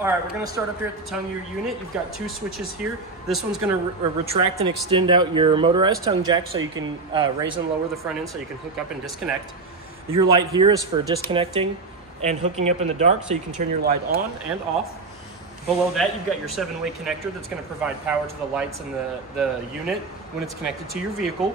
All right, we're gonna start up here at the tongue of your unit. You've got two switches here. This one's gonna retract and extend out your motorized tongue jack so you can raise and lower the front end so you can hook up and disconnect. Your light here is for disconnecting and hooking up in the dark so you can turn your light on and off. Below that, you've got your 7-way connector that's gonna provide power to the lights in the unit when it's connected to your vehicle.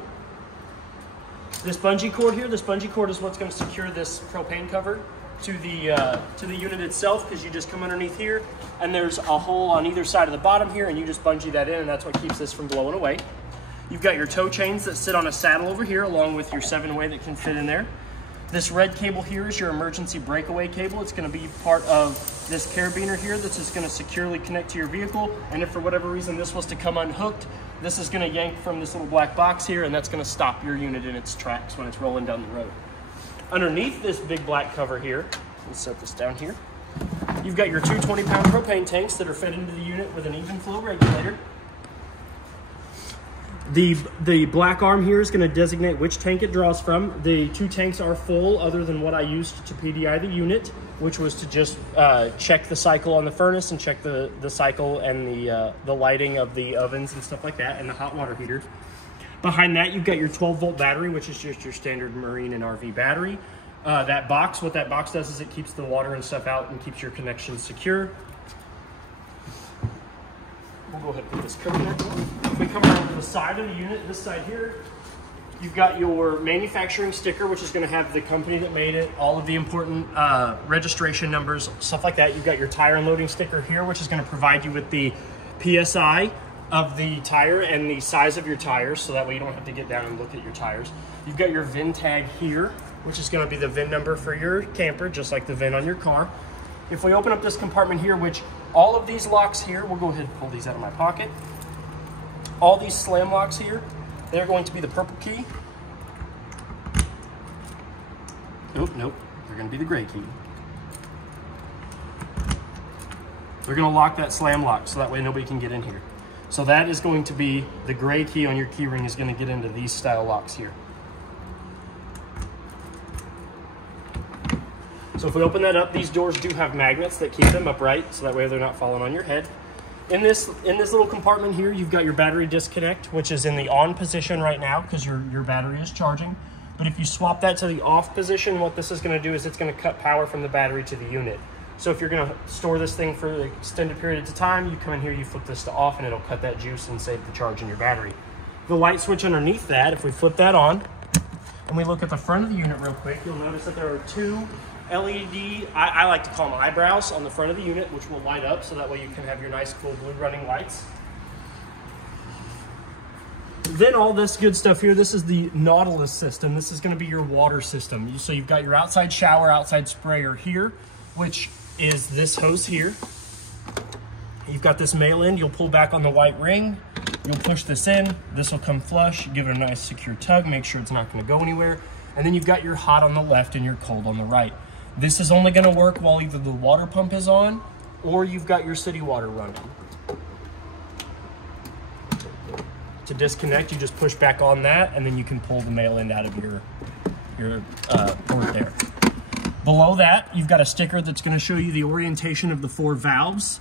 This bungee cord here, this bungee cord is what's gonna secure this propane cover to the unit itself, because you just come underneath here and there's a hole on either side of the bottom here and you just bungee that in, and that's what keeps this from blowing away. You've got your tow chains that sit on a saddle over here along with your 7-way that can fit in there. This red cable here is your emergency breakaway cable. It's going to be part of this carabiner here that's just going to securely connect to your vehicle, and if for whatever reason this was to come unhooked, this is going to yank from this little black box here, and that's going to stop your unit in its tracks when it's rolling down the road. Underneath this big black cover here, let's set this down here, you've got your two 20-pound propane tanks that are fed into the unit with an even flow regulator. The black arm here is going to designate which tank it draws from. The two tanks are full other than what I used to PDI the unit, which was to just check the cycle on the furnace and check the cycle and the lighting of the ovens and stuff like that, and the hot water heater. Behind that, you've got your 12-volt battery, which is just your standard marine and RV battery. That box, what that box does is it keeps the water and stuff out and keeps your connection secure. We'll go ahead and put this cover back on. If we come around to the side of the unit, this side here, you've got your manufacturing sticker, which is going to have the company that made it, all of the important registration numbers, stuff like that. You've got your tire unloading sticker here, which is going to provide you with the PSI of the tire and the size of your tires, so that way you don't have to get down and look at your tires. You've got your VIN tag here, which is going to be the VIN number for your camper, just like the VIN on your car. If we open up this compartment here, which all of these locks here, we'll go ahead and pull these out of my pocket. All these slam locks here, they're going to be the purple key. Oh, nope, they're going to be the gray key. They're going to lock that slam lock so that way nobody can get in here. So that is going to be the gray key on your key ring is going to get into these style locks here. So if we open that up, these doors do have magnets that keep them upright, so that way they're not falling on your head. In this little compartment here, you've got your battery disconnect, which is in the on position right now because your battery is charging. But if you swap that to the off position, what this is going to do is it's going to cut power from the battery to the unit. So if you're going to store this thing for an extended period of time, you come in here, you flip this to off, and it'll cut that juice and save the charge in your battery. The light switch underneath that, if we flip that on, and we look at the front of the unit real quick, you'll notice that there are two LED, I like to call them eyebrows, on the front of the unit, which will light up, so that way you can have your nice cool blue running lights. Then all this good stuff here, this is the Nautilus system. This is going to be your water system. So you've got your outside shower, outside sprayer here, which is this hose here. You've got this male end. You'll pull back on the white ring. You'll push this in. This will come flush. Give it a nice secure tug. Make sure it's not going to go anywhere. And then you've got your hot on the left and your cold on the right. This is only going to work while either the water pump is on or you've got your city water running. To disconnect, you just push back on that, and then you can pull the male end out of your port there. Below that, you've got a sticker that's going to show you the orientation of the 4 valves.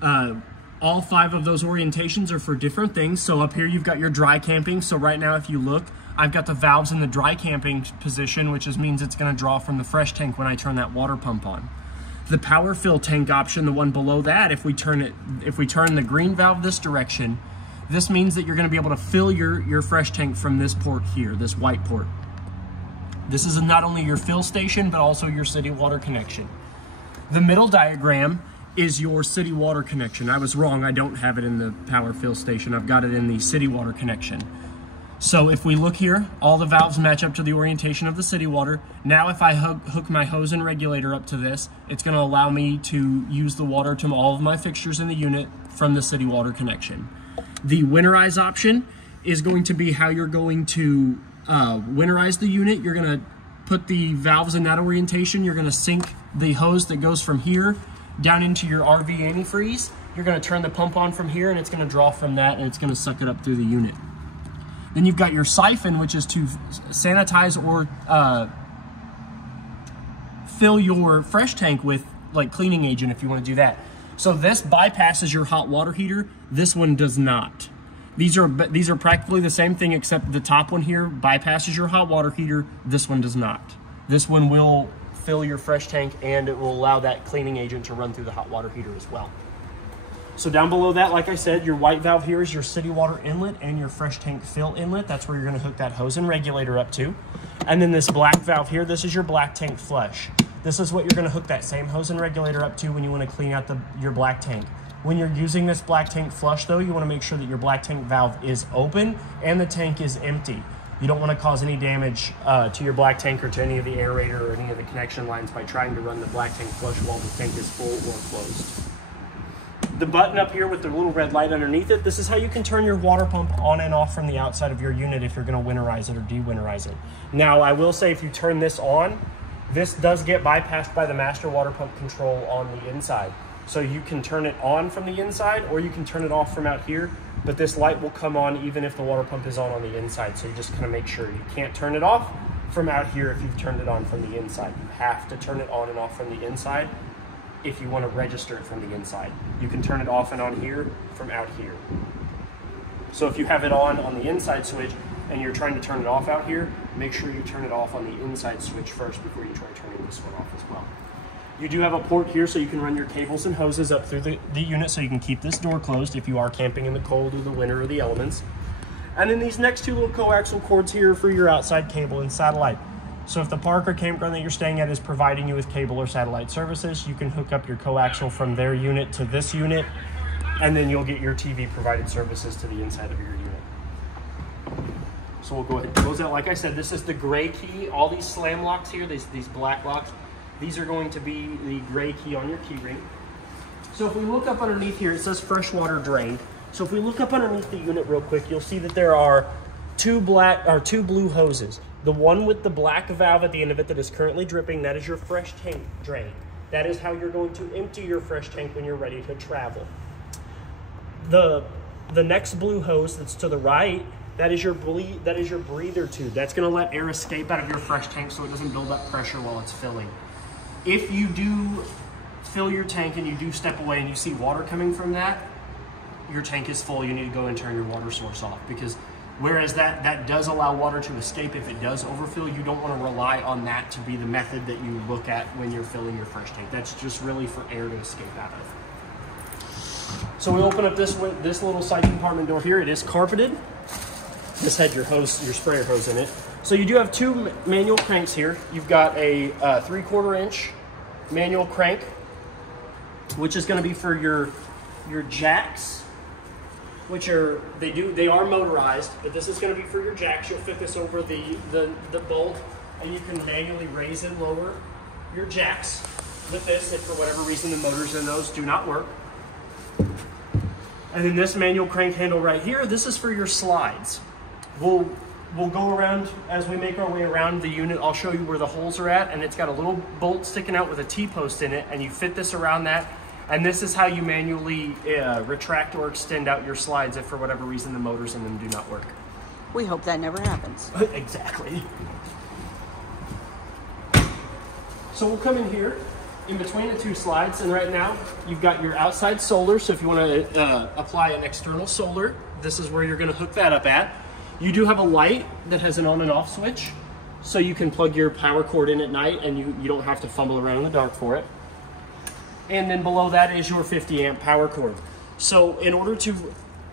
All 5 of those orientations are for different things. So up here, you've got your dry camping. So right now, if you look, I've got the valves in the dry camping position, which means it's going to draw from the fresh tank when I turn that water pump on. The power fill tank option, the one below that, if we turn the green valve this direction, this means that you're going to be able to fill your fresh tank from this port here, this white port. This is not only your fill station, but also your city water connection. The middle diagram is your city water connection. I was wrong, I don't have it in the power fill station. I've got it in the city water connection. So if we look here, all the valves match up to the orientation of the city water. Now if I hook my hose and regulator up to this, it's going to allow me to use the water to all of my fixtures in the unit from the city water connection. The winterize option is going to be how you're going to winterize the unit. You're going to put the valves in that orientation. You're going to sink the hose that goes from here down into your RV antifreeze. You're going to turn the pump on from here, and it's going to draw from that, and it's going to suck it up through the unit. Then you've got your siphon, which is to sanitize or fill your fresh tank with like cleaning agent if you want to do that. So this bypasses your hot water heater. This one does not. These are practically the same thing, except the top one here bypasses your hot water heater. This one does not. This one will fill your fresh tank, and it will allow that cleaning agent to run through the hot water heater as well. So down below that, like I said, your white valve here is your city water inlet and your fresh tank fill inlet. That's where you're gonna hook that hose and regulator up to. And then this black valve here, this is your black tank flush. This is what you're gonna hook that same hose and regulator up to when you wanna clean out your black tank. When you're using this black tank flush though, you wanna make sure that your black tank valve is open and the tank is empty. You don't wanna cause any damage to your black tank or to any of the aerator or any of the connection lines by trying to run the black tank flush while the tank is full or closed. The button up here with the little red light underneath it, this is how you can turn your water pump on and off from the outside of your unit if you're gonna winterize it or de-winterize it. Now, I will say if you turn this on, this does get bypassed by the master water pump control on the inside. So you can turn it on from the inside or you can turn it off from out here, but this light will come on even if the water pump is on the inside. So you just kind of make sure you can't turn it off from out here if you've turned it on from the inside. You have to turn it on and off from the inside if you want to register it from the inside. You can turn it off and on here from out here. So if you have it on the inside switch and you're trying to turn it off out here, make sure you turn it off on the inside switch first before you try turning this one off as well. You do have a port here so you can run your cables and hoses up through the unit so you can keep this door closed if you are camping in the cold or the winter or the elements. And then these next two little coaxial cords here for your outside cable and satellite. So if the park or campground that you're staying at is providing you with cable or satellite services, you can hook up your coaxial from their unit to this unit, and then you'll get your TV provided services to the inside of your unit. So we'll go ahead and close that. Like I said, this is the gray key. All these slam locks here, these black locks, these are going to be the gray key on your key ring. So if we look up underneath here, it says freshwater drain. So if we look up underneath the unit real quick, you'll see that there are two blue hoses. The one with the black valve at the end of it that is currently dripping, that is your fresh tank drain. That is how you're going to empty your fresh tank when you're ready to travel. The next blue hose that's to the right, that is your breather tube. That's gonna let air escape out of your fresh tank so it doesn't build up pressure while it's filling. If you do fill your tank and you do step away and you see water coming from that, your tank is full, you need to go and turn your water source off, because whereas that does allow water to escape if it does overfill, you don't want to rely on that to be the method that you look at when you're filling your fresh tank. That's just really for air to escape out of. So we open up this little side compartment door here. It is carpeted. This had your sprayer hose in it. So you do have two manual cranks here. You've got a 3/4 inch manual crank, which is going to be for your jacks, which they are motorized, but this is going to be for your jacks. You'll fit this over the bolt, and you can manually raise and lower your jacks with this if for whatever reason the motors in those do not work. And then this manual crank handle right here, this is for your slides. We'll go around as we make our way around the unit. I'll show you where the holes are at, and it's got a little bolt sticking out with a T-post in it, and you fit this around that. And this is how you manually retract or extend out your slides if for whatever reason the motors in them do not work. We hope that never happens. Exactly. So we'll come in here in between the two slides, and right now you've got your outside solar. So if you want to apply an external solar, this is where you're going to hook that up at. You do have a light that has an on and off switch, so you can plug your power cord in at night and you don't have to fumble around in the dark for it. And then below that is your 50 amp power cord. So in order to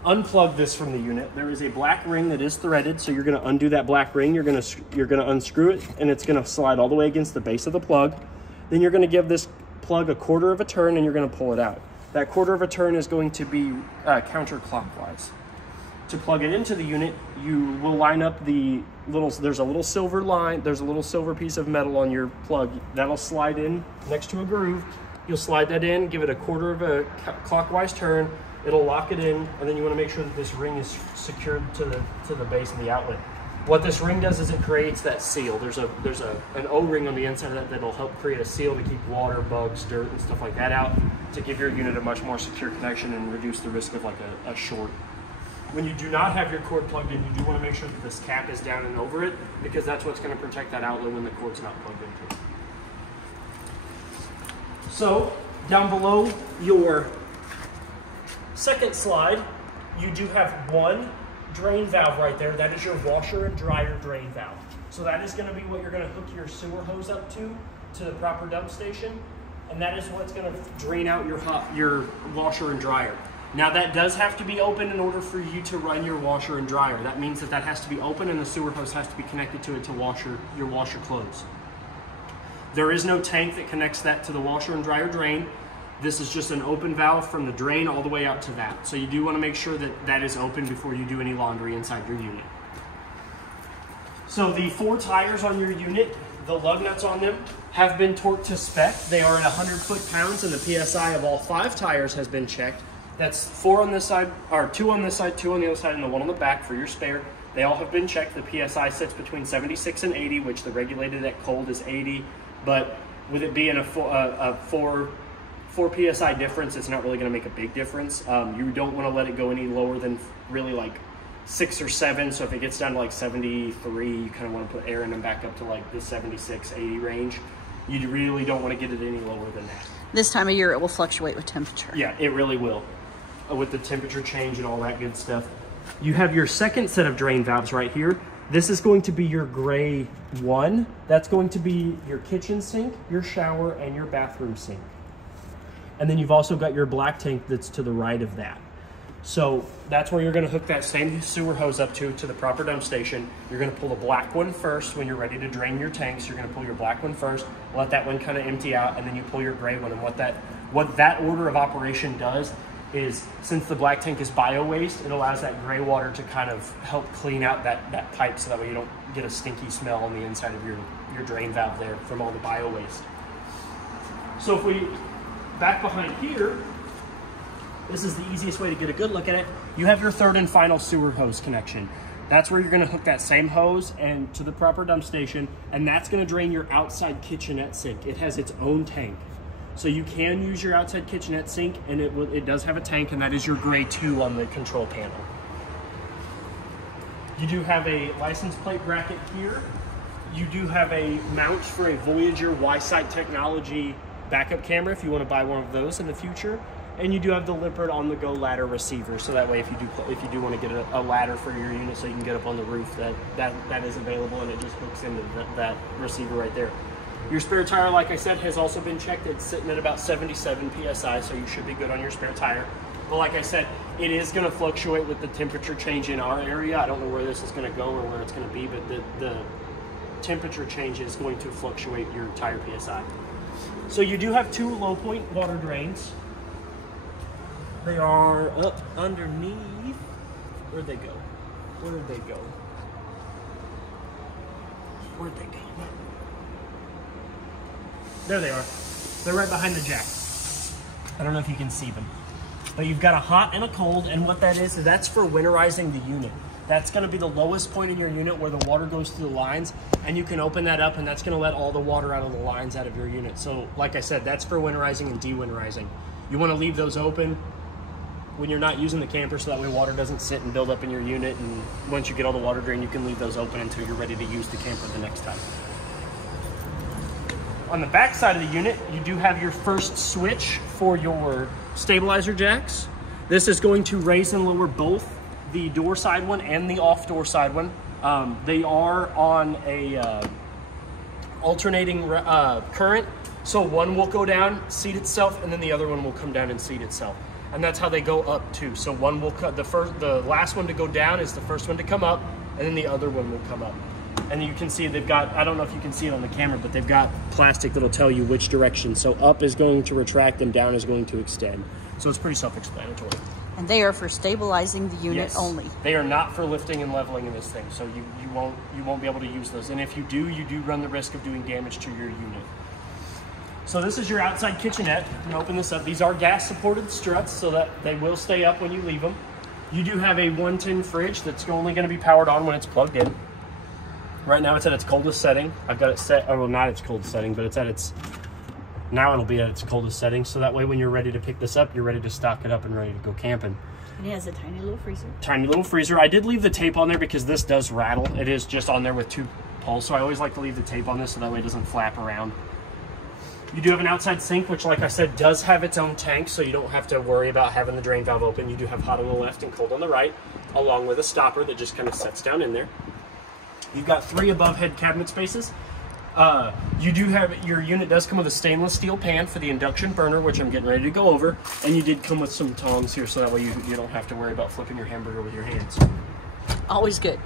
unplug this from the unit, there is a black ring that is threaded. So you're going to undo that black ring, you're going to unscrew it, and it's going to slide all the way against the base of the plug. Then you're going to give this plug a 1/4 of a turn and you're going to pull it out. That 1/4 of a turn is going to be counterclockwise. To plug it into the unit, you will line up there's a little silver line, there's a little silver piece of metal on your plug that'll slide in next to a groove. You'll slide that in, give it a 1/4 of a clockwise turn, it'll lock it in, and then you want to make sure that this ring is secured to the base of the outlet. What this ring does is it creates that seal. There's an O-ring on the inside of that that'll help create a seal to keep water, bugs, dirt, and stuff like that out, to give your unit a much more secure connection and reduce the risk of like a short. When you do not have your cord plugged in, you do want to make sure that this cap is down and over it, because that's what's going to protect that outlet when the cord's not plugged into it. So Down below your second slide, you do have one drain valve right there. That is your washer and dryer drain valve. So that is going to be what you're going to hook your sewer hose up to the proper dump station, and that is what's going to drain out your washer and dryer. Now that does have to be open in order for you to run your washer and dryer. That means that has to be open and the sewer hose has to be connected to it to wash your washer clothes. There is no tank that connects that to the washer and dryer drain. This is just an open valve from the drain all the way out to that. So you do want to make sure that that is open before you do any laundry inside your unit. So the 4 tires on your unit, the lug nuts on them, have been torqued to spec. They are at 100 foot-pounds, and the PSI of all 5 tires has been checked. That's 4 on this side, or 2 on this side, 2 on the other side, and the 1 on the back for your spare. They all have been checked. The PSI sits between 76 and 80, which the regulated at cold is 80. But with it being a 4 PSI difference, it's not really going to make a big difference. You don't want to let it go any lower than really like 6 or 7. So if it gets down to like 73, you kind of want to put air in them back up to like the 76, 80 range. You really don't want to get it any lower than that. This time of year, it will fluctuate with temperature. Yeah, it really will. With the temperature change and all that good stuff. You have your second set of drain valves right here. This is going to be your gray one. That's going to be your kitchen sink, your shower, and your bathroom sink. And then you've also got your black tank that's to the right of that. So that's where you're going to hook that same sewer hose up to the proper dump station. You're going to pull the black one first when you're ready to drain your tanks. You're going to pull your black one first, let that one kind of empty out, and then you pull your gray one. And what that order of operation does is, since the black tank is bio waste, it allows that gray water to kind of help clean out that pipe, so that way you don't get a stinky smell on the inside of your drain valve there from all the bio waste. So if we back behind here, this is the easiest way to get a good look at it. You have your third and final sewer hose connection. That's where you're going to hook that same hose and to the proper dump station, and that's going to drain your outside kitchenette sink. It has its own tank. So you can use your outside kitchenette sink, and it does have a tank, and that is your gray 2 on the control panel. You do have a license plate bracket here. You do have a mount for a Voyager Y-Sight technology backup camera if you want to buy one of those in the future. And you do have the Lippert on-the-go ladder receiver, so that way if you do want to get a ladder for your unit so you can get up on the roof, that is available, and it just hooks into that receiver right there. Your spare tire, like I said, has also been checked. It's sitting at about 77 PSI, so you should be good on your spare tire. But like I said, it is going to fluctuate with the temperature change in our area. I don't know where this is going to go or where it's going to be, but the temperature change is going to fluctuate your tire PSI. So you do have 2 low point water drains. They are up underneath. Where'd they go? Where did they go? Where'd they go? There they are. They're right behind the jack. I don't know if you can see them. But you've got a hot and a cold, and what that is that's for winterizing the unit. That's going to be the lowest point in your unit where the water goes through the lines, and you can open that up, and that's going to let all the water out of the lines out of your unit. So like I said, that's for winterizing and de-winterizing. You want to leave those open when you're not using the camper, so that way water doesn't sit and build up in your unit, and once you get all the water drained, you can leave those open until you're ready to use the camper the next time. On the back side of the unit, you do have your first switch for your stabilizer jacks. This is going to raise and lower both the door side one and the off door side one. They are on a alternating current, so one will go down, seat itself, and then the other one will come down and seat itself. And that's how they go up too. So one will cut the last one to go down is the first one to come up, and then the other one will come up. And you can see they've got, I don't know if you can see it on the camera, but they've got plastic that'll tell you which direction. So up is going to retract and down is going to extend. So it's pretty self-explanatory. And they are for stabilizing the unit only. They are not for lifting and leveling in this thing. So you won't be able to use those. And if you do run the risk of doing damage to your unit. So this is your outside kitchenette. You can open this up. These are gas supported struts so that they will stay up when you leave them. You do have a 110 fridge that's only going to be powered on when it's plugged in. Right now it's at its coldest setting. I've got it set, well, not its coldest setting, but it's at its, now it'll be at its coldest setting. So that way when you're ready to pick this up, you're ready to stock it up and ready to go camping. And it has a tiny little freezer. Tiny little freezer. I did leave the tape on there because this does rattle. It is just on there with 2 poles. So I always like to leave the tape on this so that way it doesn't flap around. You do have an outside sink, which, like I said, does have its own tank, so you don't have to worry about having the drain valve open. You do have hot on the left and cold on the right, along with a stopper that just kind of sets down in there. You've got 3 above head cabinet spaces. You do have, your unit does come with a stainless steel pan for the induction burner, which I'm getting ready to go over, and you did come with some tongs here, so that way you don't have to worry about flipping your hamburger with your hands. Always good.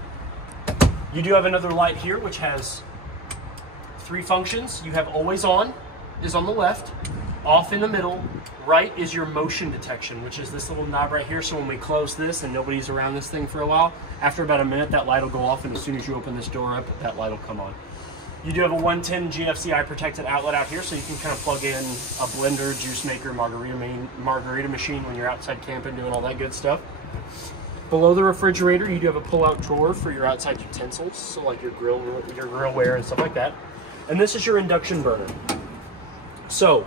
You do have another light here, which has 3 functions. You have always on, is on the left, off in the middle, right is your motion detection, which is this little knob right here. So when we close this and nobody's around this thing for a while, after about a minute, that light will go off, and as soon as you open this door up, that light will come on. You do have a 110 GFCI protected outlet out here, so you can kind of plug in a blender, juice maker, margarita machine when you're outside camping, doing all that good stuff. Below the refrigerator, you do have a pull-out drawer for your outside utensils, so like your grillware and stuff like that. And this is your induction burner. So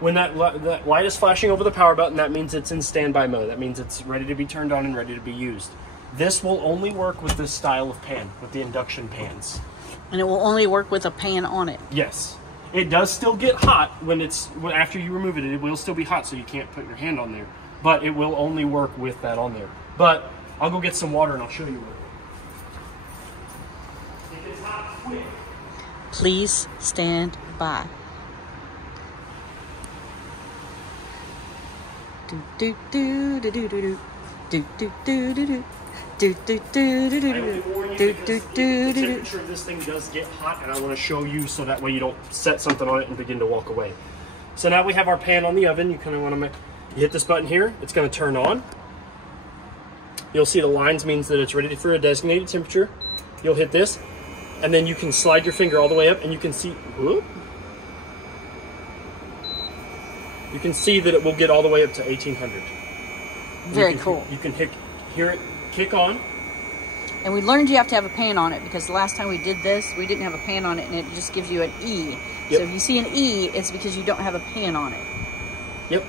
when that light is flashing over the power button, that means it's in standby mode. That means it's ready to be turned on and ready to be used. This will only work with this style of pan, with the induction pans. And it will only work with a pan on it. Yes. It does still get hot after you remove it. It will still be hot, so you can't put your hand on there. But it will only work with that on there. But I'll go get some water and I'll show you what. It gets hot quick. Please stand by. Do do do do do do do do do do do. The temperature of this thing does get hot, and I want to show you so that way you don't set something on it and begin to walk away. So now we have our pan on the oven. You kind of want to you hit this button here, it's going to turn on. You'll see the lines means that it's ready for a designated temperature. You'll hit this, and then you can slide your finger all the way up, and you can see, whoop, you can see that it will get all the way up to 1800. Very cool. You can hear it kick on. And we learned you have to have a pan on it, because the last time we did this, we didn't have a pan on it, and it just gives you an E. Yep. So if you see an E, it's because you don't have a pan on it. Yep.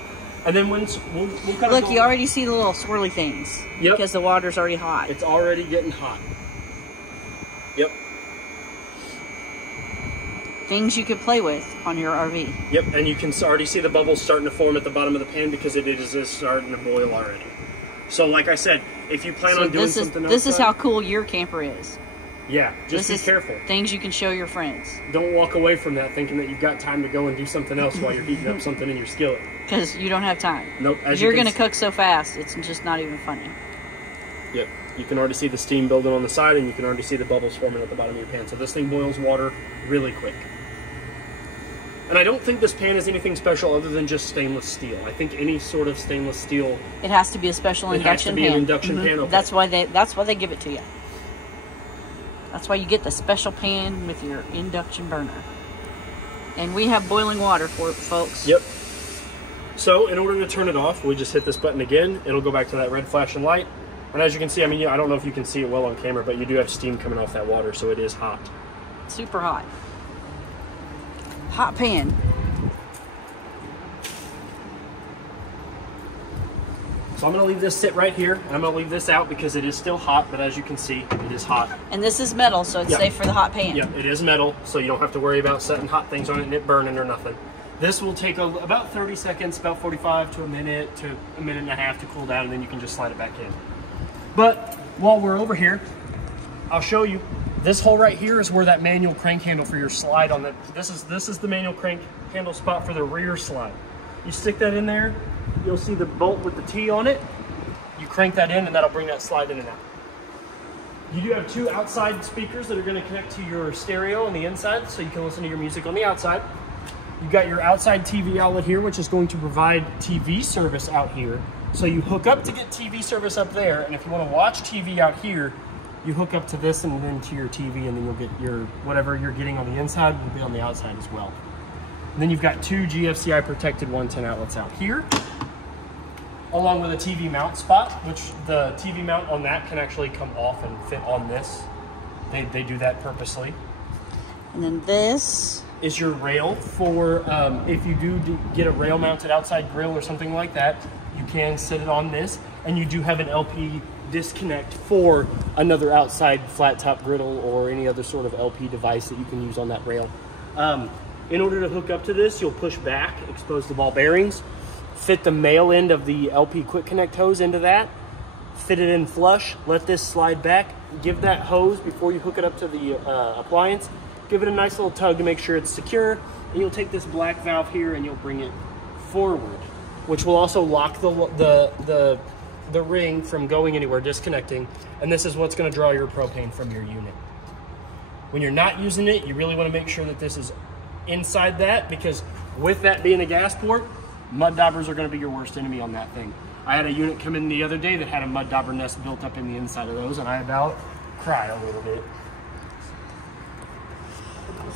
And then we'll kind of look, you already see the little swirly things. Yep. Because the water's already hot. It's already getting hot. Yep. Things you could play with on your RV. Yep, and you can already see the bubbles starting to form at the bottom of the pan because it is starting to boil already. So like I said, if you plan on doing something else, this is how cool your camper is. Yeah, just be careful. Things you can show your friends. Don't walk away from that thinking that you've got time to go and do something else while you're heating up something in your skillet. Because you don't have time. Nope. You're going to cook so fast, it's just not even funny. Yep. You can already see the steam building on the side, and you can already see the bubbles forming at the bottom of your pan. So this thing boils water really quick. And I don't think this pan is anything special other than just stainless steel. I think any sort of stainless steel... It has to be a special induction pan. It has to be an induction pan. Okay. That's why they give it to you. That's why you get the special pan with your induction burner. And we have boiling water for it, folks. Yep. So in order to turn it off, we just hit this button again. It'll go back to that red flashing light. And as you can see, I mean, I don't know if you can see it well on camera, but you do have steam coming off that water, so it is hot. Super hot. Hot pan. So I'm going to leave this sit right here, and I'm going to leave this out because it is still hot, but as you can see, it is hot. And this is metal, so it's safe for the hot pan. Yeah, it is metal, so you don't have to worry about setting hot things on it and it burning or nothing. This will take about 30 seconds, about 45 to a minute and a half to cool down, and then you can just slide it back in. But while we're over here, I'll show you. This hole right here is where that manual crank handle for your slide on the, this is the manual crank handle spot for the rear slide. You stick that in there, you'll see the bolt with the T on it. You crank that in and that'll bring that slide in and out. You do have 2 outside speakers that are going to connect to your stereo on the inside, so you can listen to your music on the outside. You've got your outside TV outlet here, which is going to provide TV service out here. So you hook up to get TV service up there, and if you want to watch TV out here, you hook up to this and then to your TV, and then you'll get your, whatever you're getting on the inside will be on the outside as well. And then you've got 2 GFCI protected 110 outlets out here, along with a TV mount spot, which the TV mount on that can actually come off and fit on this. They do that purposely. And then this is your rail for, if you do get a rail mounted outside grill or something like that, you can sit it on this, and you do have an LP disconnect for another outside flat top griddle or any other sort of LP device that you can use on that rail. In order to hook up to this, you'll push back, expose the ball bearings, fit the male end of the LP quick connect hose into that, fit it in flush, let this slide back, give that hose before you hook it up to the appliance, give it a nice little tug to make sure it's secure, and you'll take this black valve here and you'll bring it forward, which will also lock the ring from going anywhere, disconnecting, and this is what's going to draw your propane from your unit. When you're not using it, you really want to make sure that this is inside that, because with that being a gas port, mud daubers are going to be your worst enemy on that thing. I had a unit come in the other day that had a mud dauber nest built up in the inside of those, and I about cried a little bit.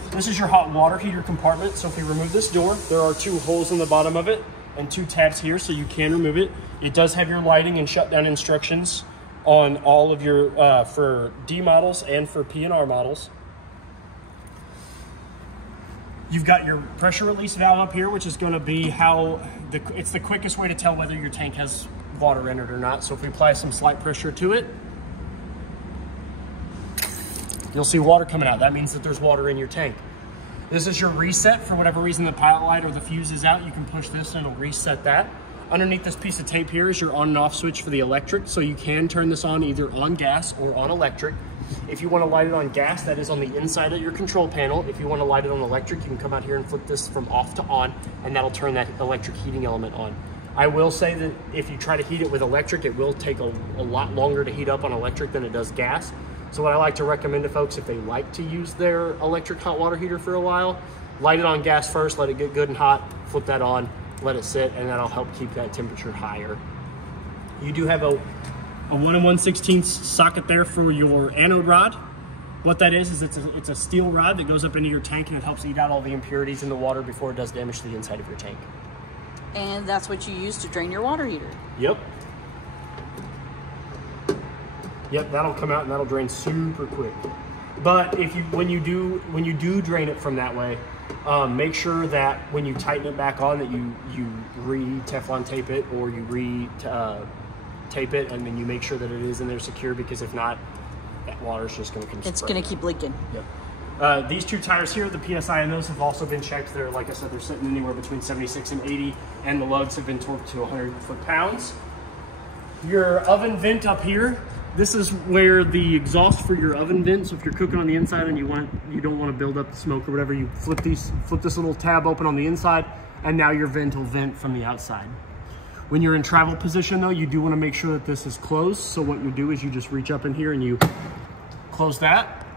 This is your hot water heater compartment. So if we remove this door, there are 2 holes in the bottom of it and 2 tabs here, so you can remove it. It does have your lighting and shutdown instructions on all of your, for D models and for P&R models. You've got your pressure release valve up here, which is going to be it's the quickest way to tell whether your tank has water in it or not. So if we apply some slight pressure to it, you'll see water coming out. That means that there's water in your tank. This is your reset. For whatever reason the pilot light or the fuse is out, you can push this and it'll reset that. Underneath this piece of tape here is your on and off switch for the electric, so you can turn this on either on gas or on electric. If you want to light it on gas, that is on the inside of your control panel. If you want to light it on electric, you can come out here and flip this from off to on, and that'll turn that electric heating element on. I will say that if you try to heat it with electric, it will take a lot longer to heat up on electric than it does gas. So what I like to recommend to folks, if they like to use their electric hot water heater for a while, light it on gas first, let it get good and hot, flip that on, let it sit, and that'll help keep that temperature higher. You do have a 1 1/16 socket there for your anode rod. What that is it's a steel rod that goes up into your tank, and it helps eat out all the impurities in the water before it does damage to the inside of your tank. And that's what you use to drain your water heater. Yep. Yep, that'll come out and that'll drain super quick. But when you do drain it from that way, make sure that when you tighten it back on that you re-Teflon tape it, or you tape it, and then you make sure that it is in there secure, because if not, that water is just going to It's going to keep leaking. Yep. These 2 tires here, the PSI in those have also been checked. They're, like I said, they're sitting anywhere between 76 and 80, and the lugs have been torqued to 100 foot-pounds. Your oven vent up here, this is where the exhaust for your oven vent, so if you're cooking on the inside and you don't want to build up the smoke or whatever, you flip this little tab open on the inside, and now your vent will vent from the outside. When you're in travel position though, you do want to make sure that this is closed. So what you do is you just reach up in here and you close that.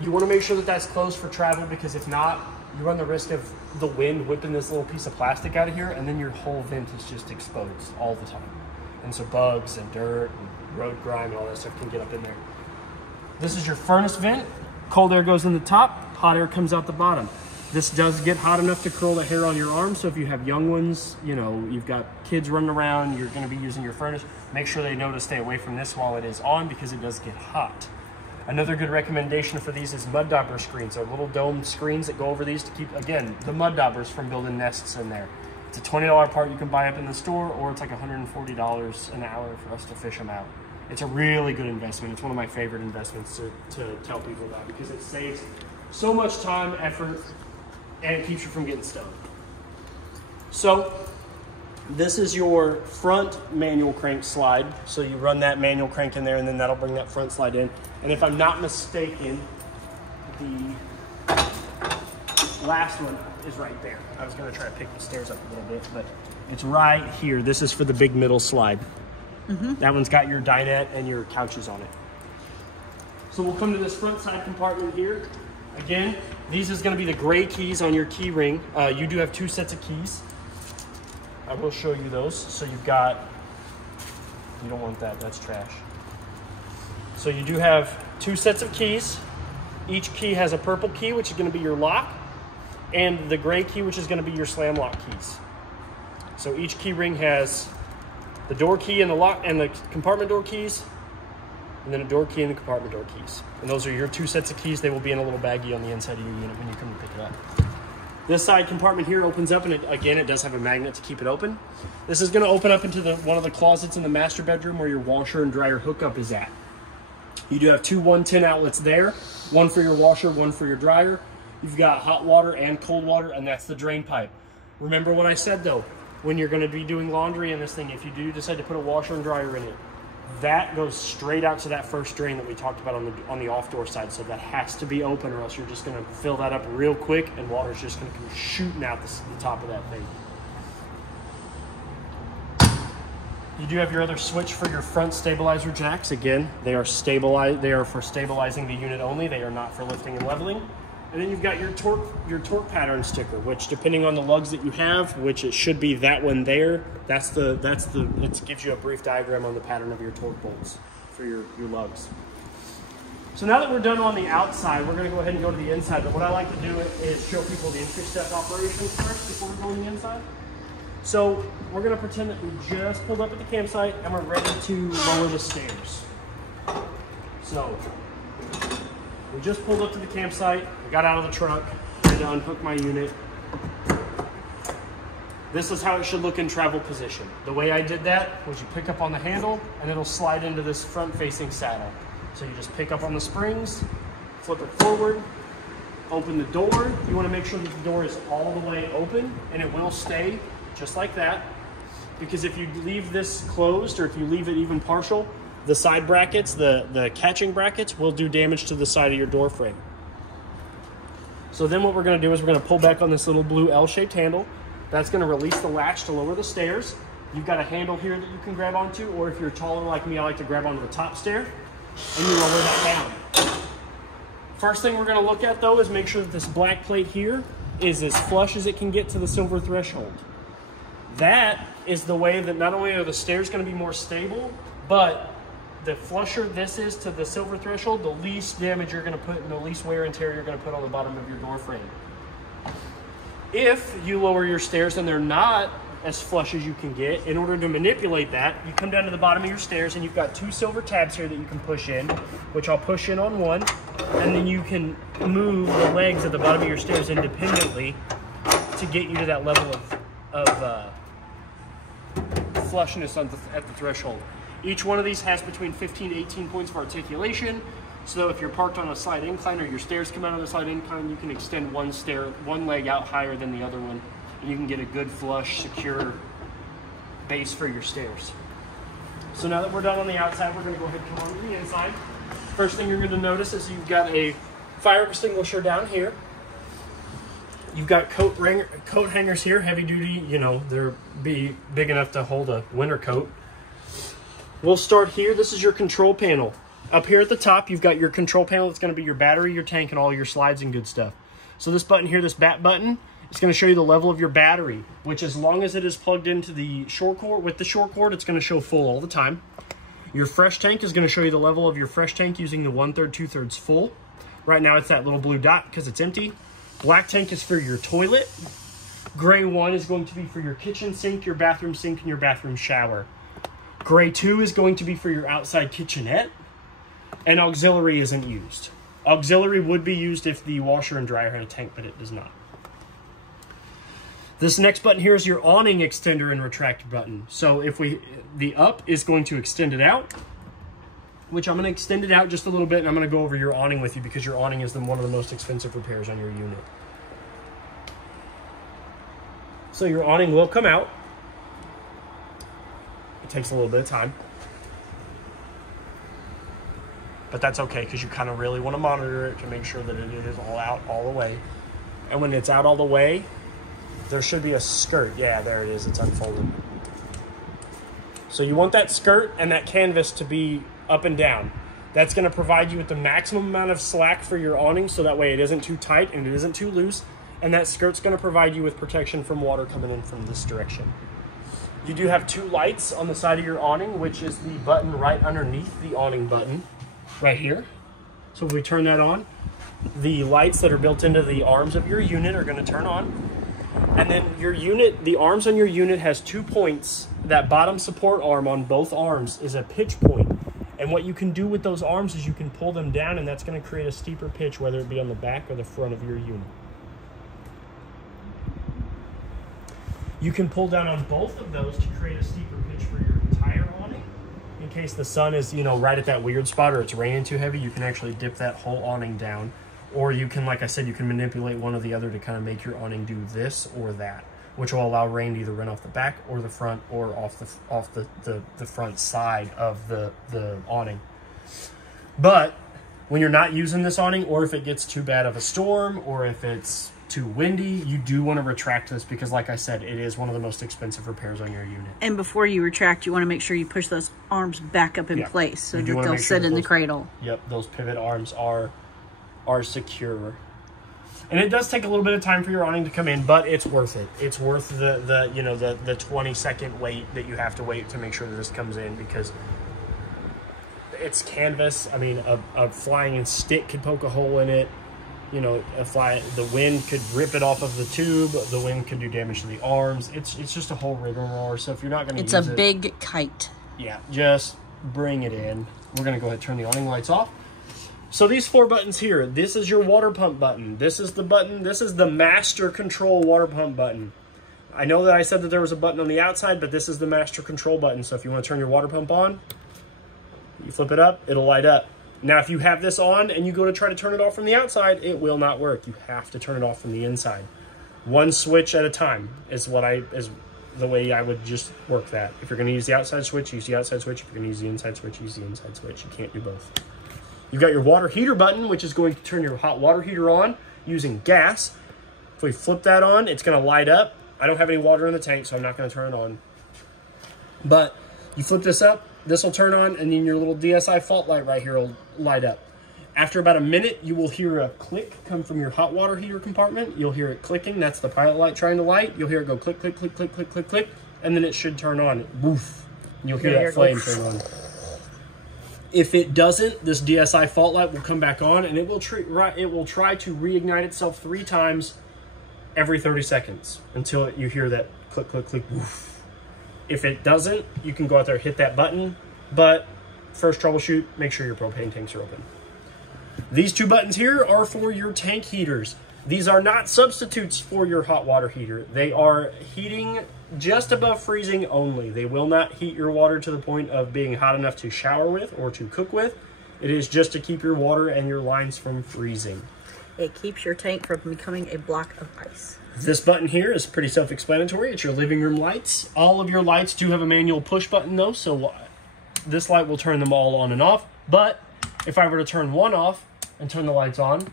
You want to make sure that that's closed for travel, because if not, you run the risk of the wind whipping this little piece of plastic out of here, and then your whole vent is just exposed all the time. And so bugs and dirt and road grime and all that stuff can get up in there. This is your furnace vent. Cold air goes in the top, hot air comes out the bottom. This does get hot enough to curl the hair on your arm, so if you have young ones, you know, you've got kids running around, you're going to be using your furnace, make sure they know to stay away from this while it is on, because it does get hot. Another good recommendation for these is mud dauber screens, or little dome screens that go over these to keep, again, the mud daubers from building nests in there. It's a $20 part you can buy up in the store, or it's like $140 an hour for us to fish them out. It's a really good investment. It's one of my favorite investments to tell people about, because it saves so much time, effort, and it keeps you from getting stoned. So this is your front manual crank slide. So you run that manual crank in there, and then that'll bring that front slide in. And if I'm not mistaken, the last one is right there. I was gonna try to pick the stairs up a little bit, but it's right here. This is for the big middle slide. That one's got your dinette and your couches on it. So we'll come to this front side compartment here. Again, these is going to be the gray keys on your key ring. You do have 2 sets of keys. I will show you those. So you've got, you don't want that, that's trash. So you do have 2 sets of keys. Each key has a purple key, which is going to be your lock, and the gray key, which is going to be your slam lock keys. So each key ring has the door key and the lock and the compartment door keys, and then a door key and the compartment door keys. And those are your 2 sets of keys. They will be in a little baggie on the inside of your unit when you come to pick it up. This side compartment here opens up, and it does have a magnet to keep it open. This is going to open up into one of the closets in the master bedroom where your washer and dryer hookup is at. You do have 2 110 outlets there, one for your washer, one for your dryer. You've got hot water and cold water, and that's the drain pipe. Remember what I said though, when you're gonna be doing laundry in this thing, if you do decide to put a washer and dryer in it, that goes straight out to that first drain that we talked about on the off-door side. So that has to be open, or else you're just gonna fill that up real quick and water's just gonna come shooting out the top of that thing. You do have your other switch for your front stabilizer jacks. Again, they are for stabilizing the unit only. They are not for lifting and leveling. And then you've got your torque pattern sticker, which depending on the lugs that you have, which it should be that one there, it gives you a brief diagram on the pattern of your torque bolts for your lugs. So now that we're done on the outside, we're gonna go ahead and go to the inside. But what I like to do is show people the entry step operations first before we go on the inside. So we're gonna pretend that we just pulled up at the campsite and we're ready to lower the stairs. So we just pulled up to the campsite, I got out of the truck, ready to unhook my unit. This is how it should look in travel position. The way I did that was you pick up on the handle and it'll slide into this front facing saddle. So you just pick up on the springs, flip it forward, open the door. You wanna make sure that the door is all the way open, and it will stay just like that. Because if you leave this closed, or if you leave it even partial, the side brackets, the catching brackets, will do damage to the side of your door frame. So then what we're gonna do is we're gonna pull back on this little blue L-shaped handle. That's gonna release the latch to lower the stairs. You've got a handle here that you can grab onto, or if you're taller like me, I like to grab onto the top stair, and you lower that down. First thing we're gonna look at though is make sure that this black plate here is as flush as it can get to the silver threshold. That is the way that not only are the stairs gonna be more stable, but the flusher this is to the silver threshold, the least damage you're gonna put and the least wear and tear you're gonna put on the bottom of your door frame. If you lower your stairs and they're not as flush as you can get, in order to manipulate that, you come down to the bottom of your stairs and you've got two silver tabs here that you can push in, which I'll push in on one, and then you can move the legs at the bottom of your stairs independently to get you to that level of flushness at the threshold. Each one of these has between 15 to 18 points of articulation. So if you're parked on a slight incline or your stairs come out of the slight incline, you can extend one leg out higher than the other one, and you can get a good flush, secure base for your stairs. So now that we're done on the outside, we're gonna go ahead and come on to the inside. First thing you're gonna notice is you've got a fire extinguisher down here. You've got coat hangers here, heavy duty, you know, they're big enough to hold a winter coat. We'll start here. This is your control panel. Up here at the top, you've got your control panel. It's going to be your battery, your tank, and all your slides and good stuff. So this button here, this bat button, it's going to show you the level of your battery, which as long as it is plugged into the short cord, with the short cord, it's going to show full all the time. Your fresh tank is going to show you the level of your fresh tank using the 1/3, 2/3 full. Right now it's that little blue dot because it's empty. Black tank is for your toilet. Gray 1 is going to be for your kitchen sink, your bathroom sink, and your bathroom shower. Gray 2 is going to be for your outside kitchenette, and auxiliary isn't used. Auxiliary would be used if the washer and dryer had a tank, but it does not. This next button here is your awning extender and retractor button. So the up is going to extend it out, which I'm going to extend it out just a little bit, and I'm going to go over your awning with you because your awning is one of the most expensive repairs on your unit. So your awning will come out. Takes a little bit of time, but that's okay because you kind of really want to monitor it to make sure that it is all out all the way. And when it's out all the way, there should be a skirt. Yeah, there it is. It's unfolded. So you want that skirt and that canvas to be up and down. That's going to provide you with the maximum amount of slack for your awning, so that way it isn't too tight and it isn't too loose. And that skirt's going to provide you with protection from water coming in from this direction. You do have two lights on the side of your awning, which is the button right underneath the awning button, right here. So if we turn that on, the lights that are built into the arms of your unit are going to turn on. And then your unit, the arms on your unit has 2 points. That bottom support arm on both arms is a pitch point. And what you can do with those arms is you can pull them down, and that's going to create a steeper pitch, whether it be on the back or the front of your unit. You can pull down on both of those to create a steeper pitch for your entire awning. In case the sun is, you know, right at that weird spot or it's raining too heavy, you can actually dip that whole awning down. Or you can, like I said, you can manipulate one or the other to kind of make your awning do this or that, which will allow rain to either run off the back or the front or off the front side of the awning. But when you're not using this awning, or if it gets too bad of a storm, or if it's too windy, you do want to retract this, because like I said, it is one of the most expensive repairs on your unit. And before you retract, you want to make sure you push those arms back up in place so that they'll sit in the cradle. Yep, those pivot arms are secure. And it does take a little bit of time for your awning to come in, but it's worth it. It's worth the 20-second wait that you have to wait to make sure that this comes in, because it's canvas. I mean, a flying stick could poke a hole in it. You know, the wind could rip it off of the tube. The wind could do damage to the arms. It's just a whole rigmarole. So if you're not going to use it, it's a big kite. Yeah, just bring it in. We're going to go ahead and turn the awning lights off. So these 4 buttons here, this is your water pump button. This is the button, this is the master control water pump button. I know that I said that there was a button on the outside, but this is the master control button. So if you want to turn your water pump on, you flip it up, it'll light up. Now, if you have this on and you go to try to turn it off from the outside, it will not work. You have to turn it off from the inside. One switch at a time is the way I would just work that. If you're going to use the outside switch, use the outside switch. If you're going to use the inside switch, use the inside switch. You can't do both. You've got your water heater button, which is going to turn your hot water heater on using gas. If we flip that on, it's going to light up. I don't have any water in the tank, so I'm not going to turn it on. But you flip this up, this will turn on, and then your little DSI fault light right here will light up. After about a minute, you will hear a click come from your hot water heater compartment. You'll hear it clicking. That's the pilot light trying to light. You'll hear it go click, click, click, click, click, click, click, and then it should turn on. Woof. You'll hear that flame turn on. If it doesn't, this DSI fault light will come back on, and it will try to reignite itself 3 times every 30 seconds until you hear that click, click, click, woof. If it doesn't, you can go out there and hit that button, but first troubleshoot, make sure your propane tanks are open. These 2 buttons here are for your tank heaters. These are not substitutes for your hot water heater. They are heating just above freezing only. They will not heat your water to the point of being hot enough to shower with or to cook with. It is just to keep your water and your lines from freezing. It keeps your tank from becoming a block of ice. This button here is pretty self-explanatory. It's your living room lights. All of your lights do have a manual push button though, so this light will turn them all on and off. But if I were to turn one off and turn the lights on,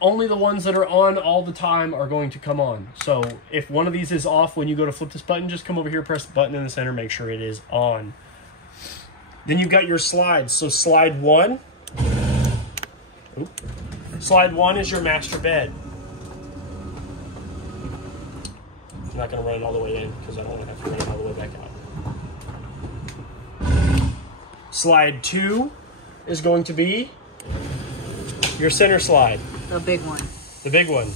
only the ones that are on all the time are going to come on. So if one of these is off when you go to flip this button, just come over here, press the button in the center, make sure it is on. Then you've got your slides. So slide 1. Slide 1 is your master bed. I'm not going to run it all the way in because I don't want to have to run it all the way back out. Slide 2 is going to be your center slide. The big one. The big one.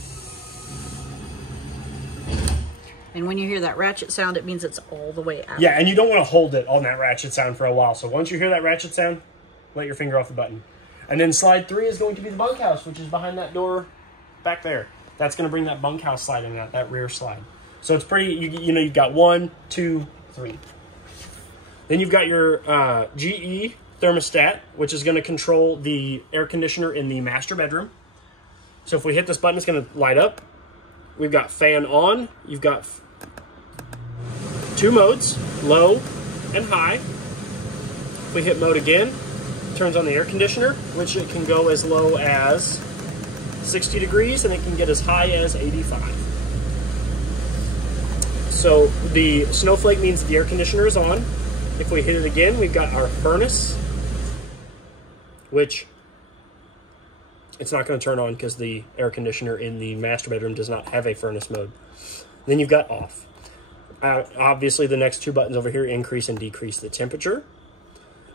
And when you hear that ratchet sound, it means it's all the way out. Yeah, and you don't want to hold it on that ratchet sound for a while. So once you hear that ratchet sound, let your finger off the button. And then slide 3 is going to be the bunkhouse, which is behind that door back there. That's going to bring that bunkhouse slide in, that rear slide. So it's pretty, you know, you've got 1, 2, 3. Then you've got your GE thermostat, which is going to control the air conditioner in the master bedroom. So if we hit this button, it's going to light up. We've got fan on. You've got 2 modes, low and high. If we hit mode again, it turns on the air conditioner, which it can go as low as 60 degrees and it can get as high as 85. So the snowflake means the air conditioner is on. If we hit it again, we've got our furnace, which it's not going to turn on because the air conditioner in the master bedroom does not have a furnace mode. Then you've got off. Obviously, the next 2 buttons over here increase and decrease the temperature.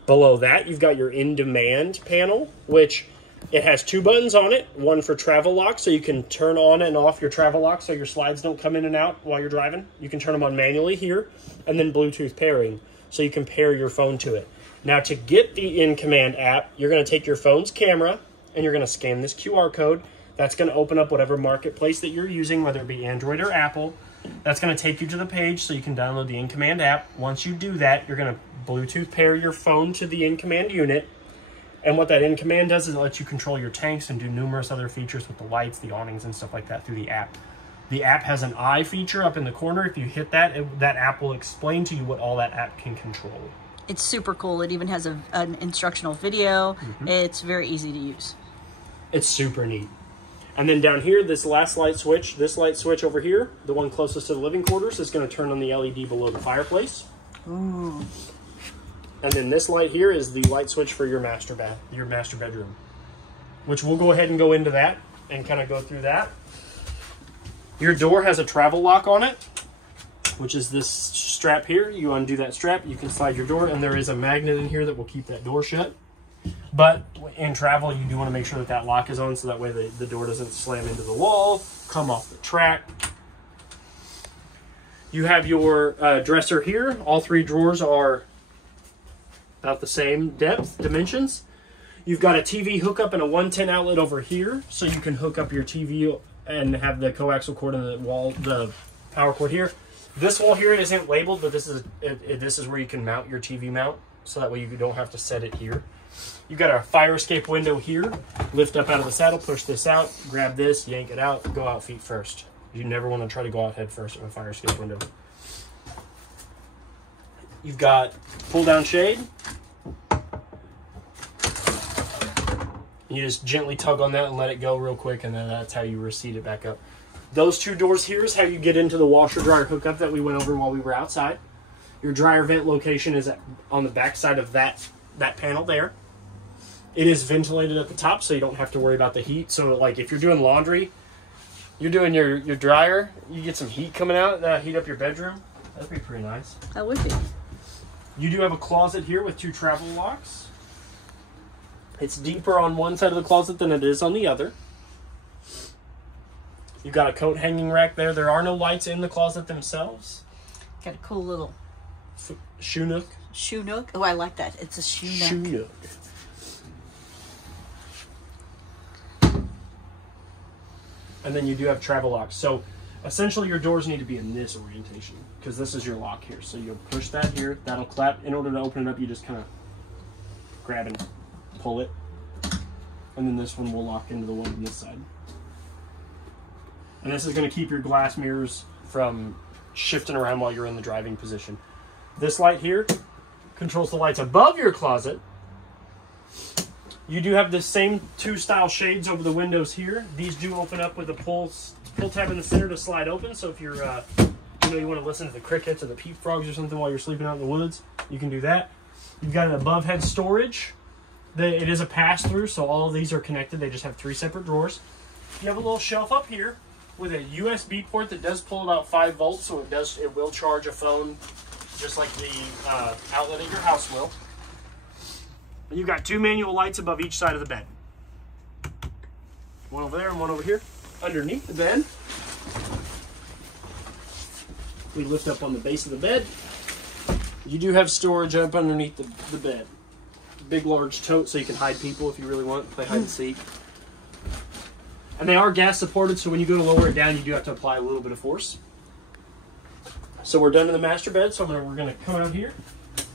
Below that, you've got your in-demand panel, which it has 2 buttons on it. One for travel lock, so you can turn on and off your travel lock so your slides don't come in and out while you're driving. You can turn them on manually here. And then Bluetooth pairing, so you can pair your phone to it. Now, to get the in-command app, you're going to take your phone's camera and you're going to scan this QR code. That's going to open up whatever marketplace that you're using, whether it be Android or Apple. That's going to take you to the page so you can download the in-command app. Once you do that, you're going to Bluetooth pair your phone to the in-command unit. And what that in command does is it lets you control your tanks and do numerous other features with the lights, the awnings, and stuff like that through the app. The app has an eye feature up in the corner. If you hit that, that app will explain to you what all that app can control. It's super cool. It even has an instructional video. It's very easy to use. It's super neat. And then down here, this light switch over here, the one closest to the living quarters, is going to turn on the LED below the fireplace. Ooh. And then this light here is the light switch for your master bedroom, which we'll go ahead and go into that and kind of go through that. Your door has a travel lock on it, which is this strap here. You undo that strap, you can slide your door, and there is a magnet in here that will keep that door shut. But in travel, you do want to make sure that that lock is on, so that way the door doesn't slam into the wall, come off the track. You have your dresser here. All three drawers are about the same dimensions. You've got a TV hookup and a 110 outlet over here, so you can hook up your TV and have the coaxial cord and the power cord here. This wall here isn't labeled, but this is where you can mount your TV mount, so that way you don't have to set it here. You've got a fire escape window here. Lift up out of the saddle, push this out, grab this, yank it out, go out feet first. You never want to try to go out head first of a fire escape window. You've got pull down shade. You just gently tug on that and let it go real quick, and then that's how you recede it back up. Those two doors here is how you get into the washer dryer hookup that we went over while we were outside. Your dryer vent location is on the back side of that panel there. It is ventilated at the top, so you don't have to worry about the heat. So like if you're doing laundry, you're doing your dryer, you get some heat coming out, heat up your bedroom. That'd be pretty nice. That would be. You do have a closet here with two travel locks. It's deeper on one side of the closet than it is on the other. You've got a coat hanging rack there. There are no lights in the closet themselves. Got a cool little shoe nook. Shoe nook. Oh, I like that. It's a shoe nook. Shoe nook. And then you do have travel locks. So essentially your doors need to be in this orientation because this is your lock here. So you'll push that here. That'll clap. In order to open it up, you just kind of grab and pull it. And then this one will lock into the one on this side. And this is going to keep your glass mirrors from shifting around while you're in the driving position. This light here controls the lights above your closet. You do have the same two style shades over the windows here. These do open up with a pull tab in the center to slide open. So if you're, you want to listen to the crickets or the peep frogs or something while you're sleeping out in the woods, you can do that. You've got an above head storage. It is a pass through, so all of these are connected. They just have three separate drawers. You have a little shelf up here with a USB port that does pull about 5 volts, so it will charge a phone just like the outlet at your house will. And you've got two manual lights above each side of the bed. One over there and one over here. Underneath the bed, we lift up on the base of the bed. You do have storage up underneath the bed. Big, large tote so you can hide people if you really want. Play hide and seek. And they are gas supported, so when you go to lower it down, you do have to apply a little bit of force. So we're done in the master bed, so we're going to come out here,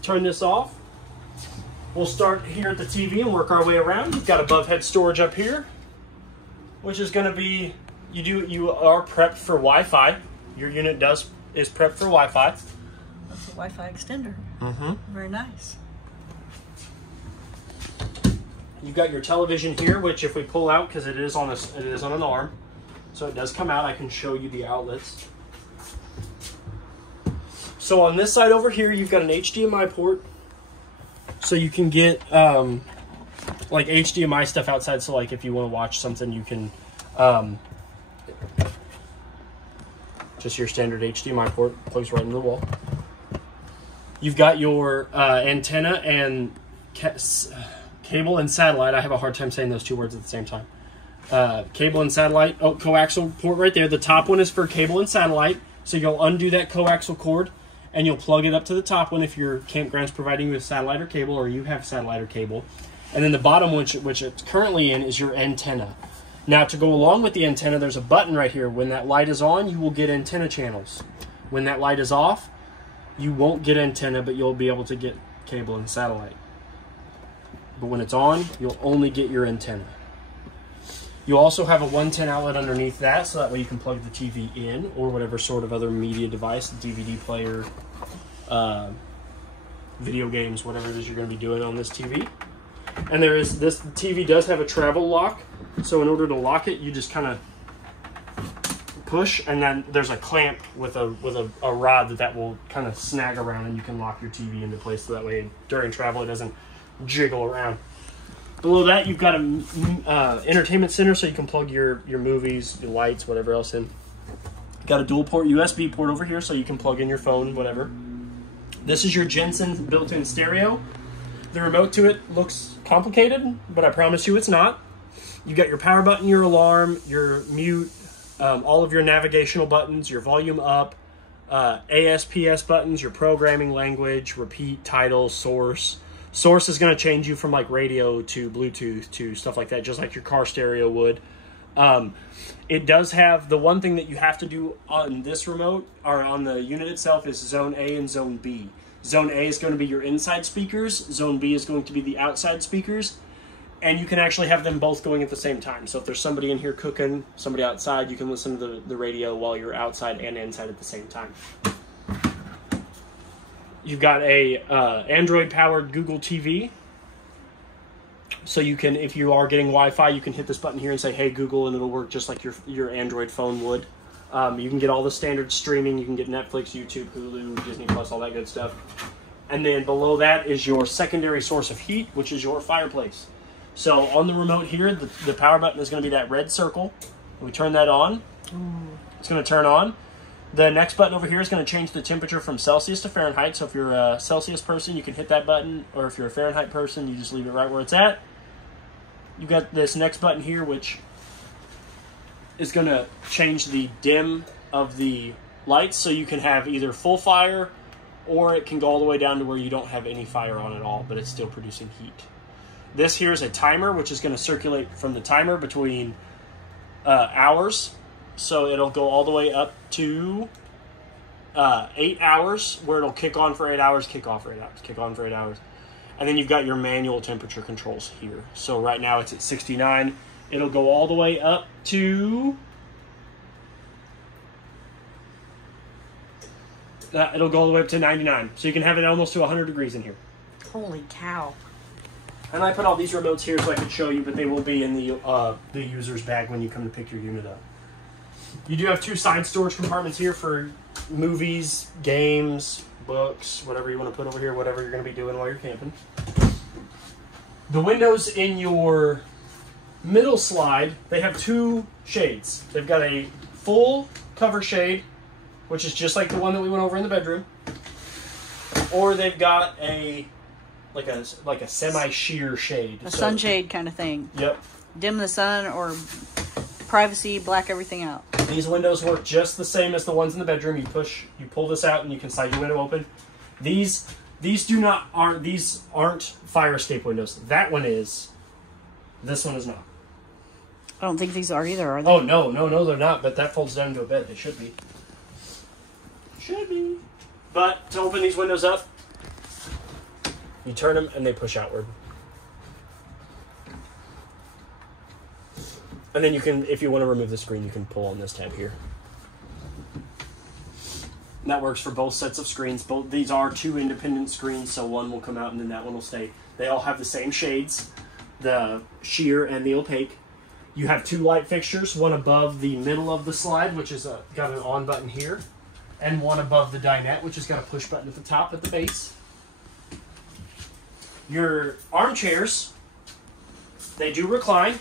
turn this off. We'll start here at the TV and work our way around. You've got above head storage up here, which is going to be, you are prepped for Wi-Fi. Your unit is prepped for Wi-Fi. That's a Wi-Fi extender. Very nice. You've got your television here, which if we pull out, because it is on an arm, so it does come out. I can show you the outlets. So on this side over here, you've got an HDMI port, so you can get like HDMI stuff outside. So like if you want to watch something, you can just your standard HDMI port plugs right into the wall. You've got your antenna and cable and satellite. I have a hard time saying those two words at the same time. Cable and satellite. Oh, coaxial port right there. The top one is for cable and satellite. So you'll undo that coaxial cord and you'll plug it up to the top one if your campground's providing you with satellite or cable, or you have satellite or cable. And then the bottom, which it's currently in, is your antenna. Now to go along with the antenna, there's a button right here. When that light is on, you will get antenna channels. When that light is off, you won't get antenna, but you'll be able to get cable and satellite. but when it's on, you'll only get your antenna. You also have a 110 outlet underneath that, so that way you can plug the TV in or whatever sort of other media device, DVD player, video games, whatever it is you're going to be doing on this TV. And this TV does have a travel lock, so in order to lock it, you just kind of push, and then there's a clamp with a rod that will kind of snag around, and you can lock your TV into place, so that way during travel it doesn't jiggle around. Below that, you've got a entertainment center, so you can plug your movies, your lights, whatever else in. Got a dual port USB port over here, so you can plug in your phone, whatever. This is your Jensen built-in stereo. The remote to it looks complicated, but I promise you it's not. You got your power button, your alarm, your mute, all of your navigational buttons, your volume up, ASPS buttons, your programming language, repeat, title, source. Source is going to change you from like radio to Bluetooth to stuff like that, just like your car stereo would. It does have, the one thing that you have to do on this remote, or on the unit itself, is Zone A and Zone B. Zone A is going to be your inside speakers. Zone B is going to be the outside speakers. And you can actually have them both going at the same time. So if there's somebody in here cooking, somebody outside, you can listen to the radio while you're outside and inside at the same time. You've got a Android-powered Google TV. So you can, if you are getting Wi-Fi, you can hit this button here and say, "Hey Google," and it'll work just like your Android phone would. You can get all the standard streaming. You can get Netflix, YouTube, Hulu, Disney Plus, all that good stuff. And then below that is your secondary source of heat, which is your fireplace. So on the remote here, the power button is going to be that red circle. We turn that on. It's going to turn on. The next button over here is going to change the temperature from Celsius to Fahrenheit. So if you're a Celsius person, you can hit that button. Or if you're a Fahrenheit person, you just leave it right where it's at. You got this next button here, which is going to change the dim of the lights. So you can have either full fire, or it can go all the way down to where you don't have any fire on at all, but it's still producing heat. This here is a timer, which is going to circulate from the timer between hours. So it'll go all the way up to 8 hours, where it'll kick on for 8 hours, kick off for 8 hours, kick on for 8 hours. And then you've got your manual temperature controls here. So right now it's at 69. It'll go all the way up to... it'll go all the way up to 99. So you can have it almost to 100 degrees in here. Holy cow. And I put all these remotes here so I could show you, but they will be in the user's bag when you come to pick your unit up. You do have two side storage compartments here for movies, games, books, whatever you want to put over here, whatever you're going to be doing while you're camping. The windows in your middle slide, they have two shades. They've got a full cover shade, which is just like the one that we went over in the bedroom, or they've got a like a semi-sheer shade. A sunshade kind of thing. Yep. Dim the sun or privacy, black everything out. These windows work just the same as the ones in the bedroom. You pull this out and you can slide your window open. These aren't fire escape windows. That one is. This one is not. I don't think these are either, are they? Oh no, they're not. But that folds down into a bed. They should be. Should be. But to open these windows up, you turn them and they push outward. And then you can, if you want to remove the screen, you can pull on this tab here. And that works for both sets of screens. Both these are two independent screens, so one will come out and then that one will stay. They all have the same shades, the sheer and the opaque. You have two light fixtures, one above the middle of the slide, which is got an on button here, and one above the dinette, which has got a push button at the top at the base. Your armchairs, they do recline.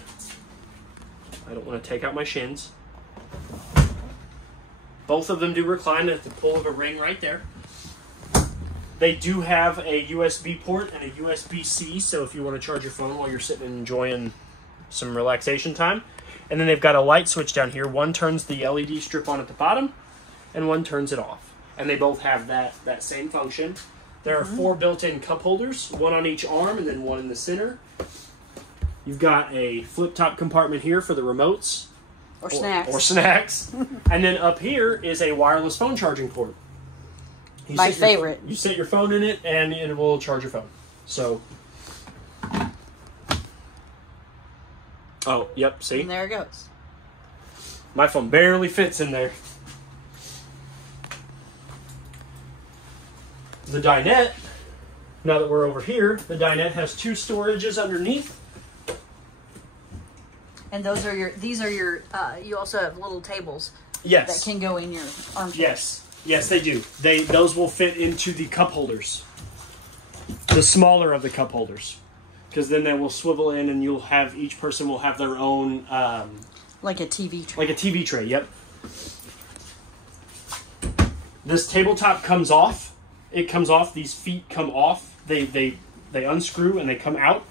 I don't want to take out my shins. Both of them do recline at the pull of a ring right there. They do have a USB port and a USB-C, so if you want to charge your phone while you're sitting and enjoying some relaxation time. And then they've got a light switch down here. One turns the LED strip on at the bottom, and one turns it off. And they both have that same function. There are 4 built-in cup holders, one on each arm and then one in the center. You've got a flip-top compartment here for the remotes. Or snacks. Or snacks. And then up here is a wireless phone charging port. My favorite. You set your phone in it, and it will charge your phone. So Oh, yep, see? And there it goes. My phone barely fits in there. The dinette, now that we're over here, the dinette has 2 storages underneath. And these are your, you also have little tables. Yes. That can go in your armchair. Yes, they do. Those will fit into the cup holders. The smaller of the cup holders. Because then they will swivel in and you'll have, each person will have their own... like a TV tray. Like a TV tray, yep. This tabletop comes off. It comes off. These feet come off. They unscrew and they come out.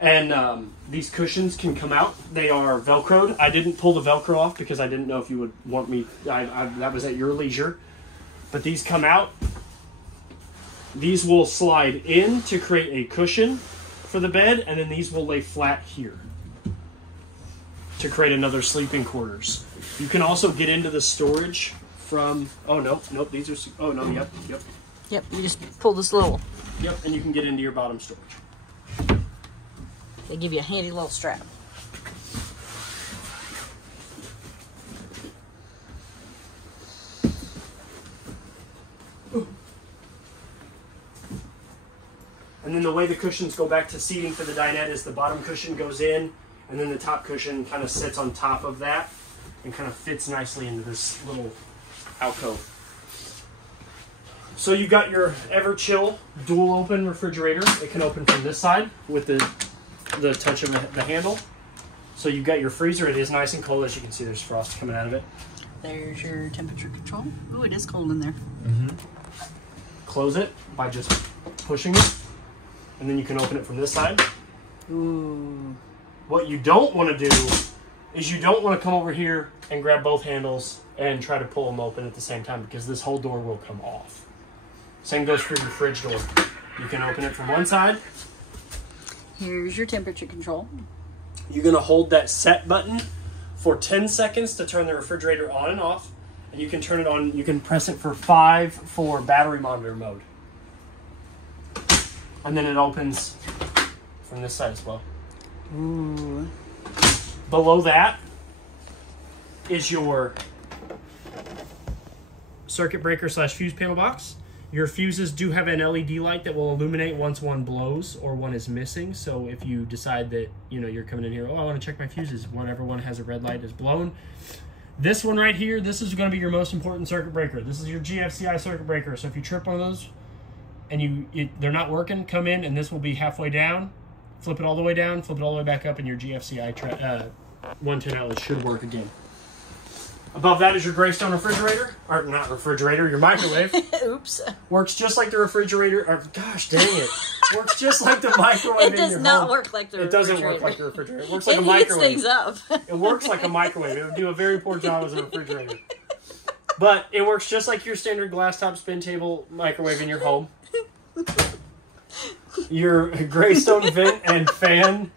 And these cushions can come out. They are Velcroed. I didn't pull the Velcro off because I didn't know if you would want me. That was at your leisure. But these come out. These will slide in to create a cushion for the bed. And then these will lay flat here to create another sleeping quarters. You can also get into the storage from... Oh, nope. These are... Oh, no, yep. Yep, you just pull this little... Yep, and you can get into your bottom storage. They give you a handy little strap. And then the way the cushions go back to seating for the dinette is the bottom cushion goes in, and then the top cushion kind of sits on top of that and kind of fits nicely into this little alcove. So you got your Ever-Chill dual open refrigerator. It can open from this side with the touch of the handle. So you've got your freezer. It is nice and cold. As you can see, there's frost coming out of it. There's your temperature control. Ooh, it is cold in there. Close it by just pushing it. And then you can open it from this side. Ooh. What you don't want to do is you don't want to come over here and grab both handles and try to pull them open at the same time, because this whole door will come off. Same goes for your fridge door. You can open it from one side. Here's your temperature control. You're going to hold that set button for 10 seconds to turn the refrigerator on and off. And you can turn it on. You can press it for 5 for battery monitor mode. And then it opens from this side as well. Ooh. Below that is your circuit breaker / fuse panel box. Your fuses do have an LED light that will illuminate once one blows or one is missing. So if you decide that, you're coming in here, I want to check my fuses, whenever one has a red light is blown. This one right here, this is going to be your most important circuit breaker. This is your GFCI circuit breaker. So if you trip one of those and they're not working, come in and this will be halfway down. Flip it all the way down, flip it all the way back up, and your GFCI 110 outlet should work again. Above that is your Greystone refrigerator, or not refrigerator, your microwave. Oops. Works just like the refrigerator, or gosh dang it. Works just like the microwave in your home. It does not work like the refrigerator. It doesn't work like the refrigerator. It works like a microwave. It heats things up. It works like a microwave. It would do a very poor job as a refrigerator. But it works just like your standard glass top spin table microwave in your home. Your Greystone vent and fan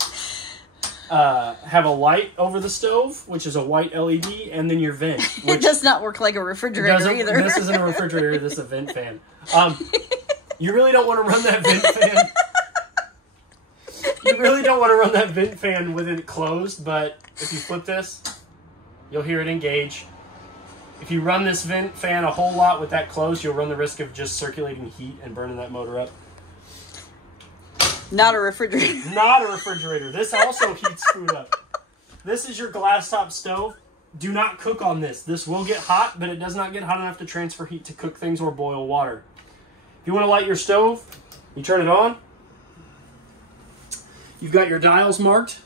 have a light over the stove, which is a white LED, and then your vent. It does not work like a refrigerator either. This isn't a refrigerator, this is a vent fan. You really don't want to run that vent fan. You really don't want to run that vent fan with it closed, but if you flip this, you'll hear it engage. If you run this vent fan a whole lot with that closed, you'll run the risk of just circulating heat and burning that motor up. Not a refrigerator. Not a refrigerator. This also heats food up. This is your glass top stove. Do not cook on this. This will get hot, but it does not get hot enough to transfer heat to cook things or boil water. If you want to light your stove, you turn it on. You've got your dials marked.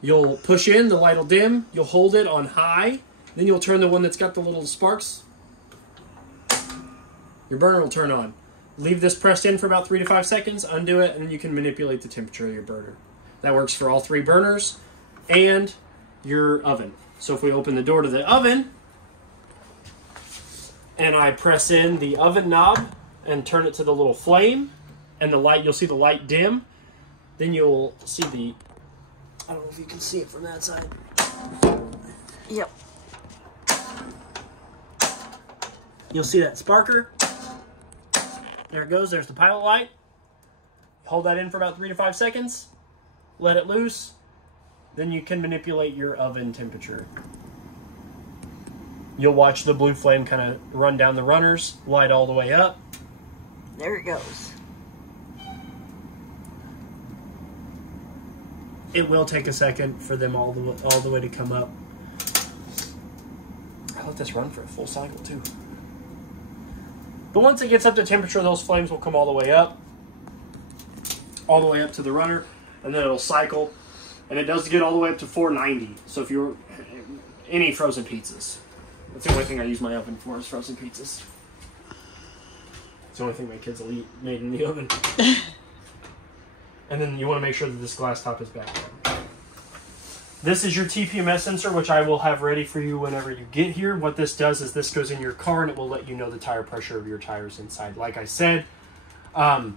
You'll push in, the light will dim. You'll hold it on high. Then you'll turn the one that's got the little sparks. Your burner will turn on. Leave this pressed in for about 3 to 5 seconds, undo it, and then you can manipulate the temperature of your burner. That works for all 3 burners and your oven. So if we open the door to the oven, and I press in the oven knob and turn it to the little flame, and the light, you'll see the light dim, then you'll see the, I don't know if you can see it from that side. Yep. You'll see that sparker. There it goes. There's the pilot light. Hold that in for about 3 to 5 seconds. Let it loose. then you can manipulate your oven temperature. You'll watch the blue flame kind of run down the runners, light all the way up. There it goes. It will take a second for them all the way to come up. I'll let this run for a full cycle too. But once it gets up to temperature, those flames will come all the way up to the runner, and then it'll cycle. And it does get all the way up to 490. So if you're any frozen pizzas, that's the only thing I use my oven for is frozen pizzas. It's the only thing my kids will eat made in the oven. And then you want to make sure that this glass top is back on. This is your TPMS sensor, which I will have ready for you whenever you get here. What this does is this goes in your car and it will let you know the tire pressure of your tires inside. Like I said, I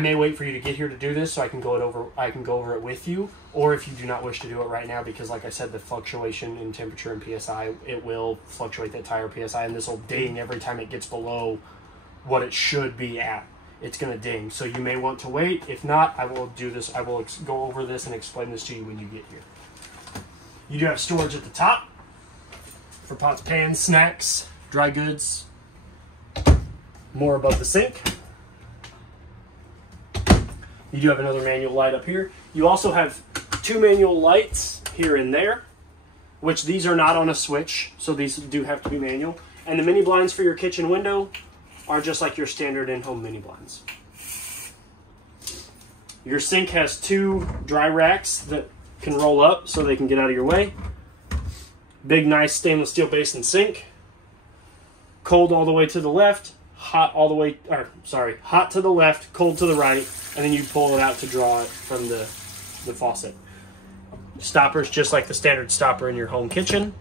may wait for you to get here to do this so I can go over it with you. Or if you do not wish to do it right now, because like I said, the fluctuation in temperature and PSI, it will fluctuate that tire PSI, and this will ding every time it gets below what it should be at. It's going to ding. So you may want to wait. If not, I will do this. I will go over this and explain this to you when you get here. You do have storage at the top for pots, pans, snacks, dry goods. More above the sink. You do have another manual light up here. You also have 2 manual lights here and there, which these are not on a switch, so these do have to be manual. And the mini blinds for your kitchen window are just like your standard in-home mini blinds. Your sink has 2 dry racks that can roll up so they can get out of your way. Big, nice stainless steel basin sink. Cold all the way to the left, hot to the left, cold to the right, and then you pull it out to draw it from the faucet. Stopper's just like the standard stopper in your home kitchen.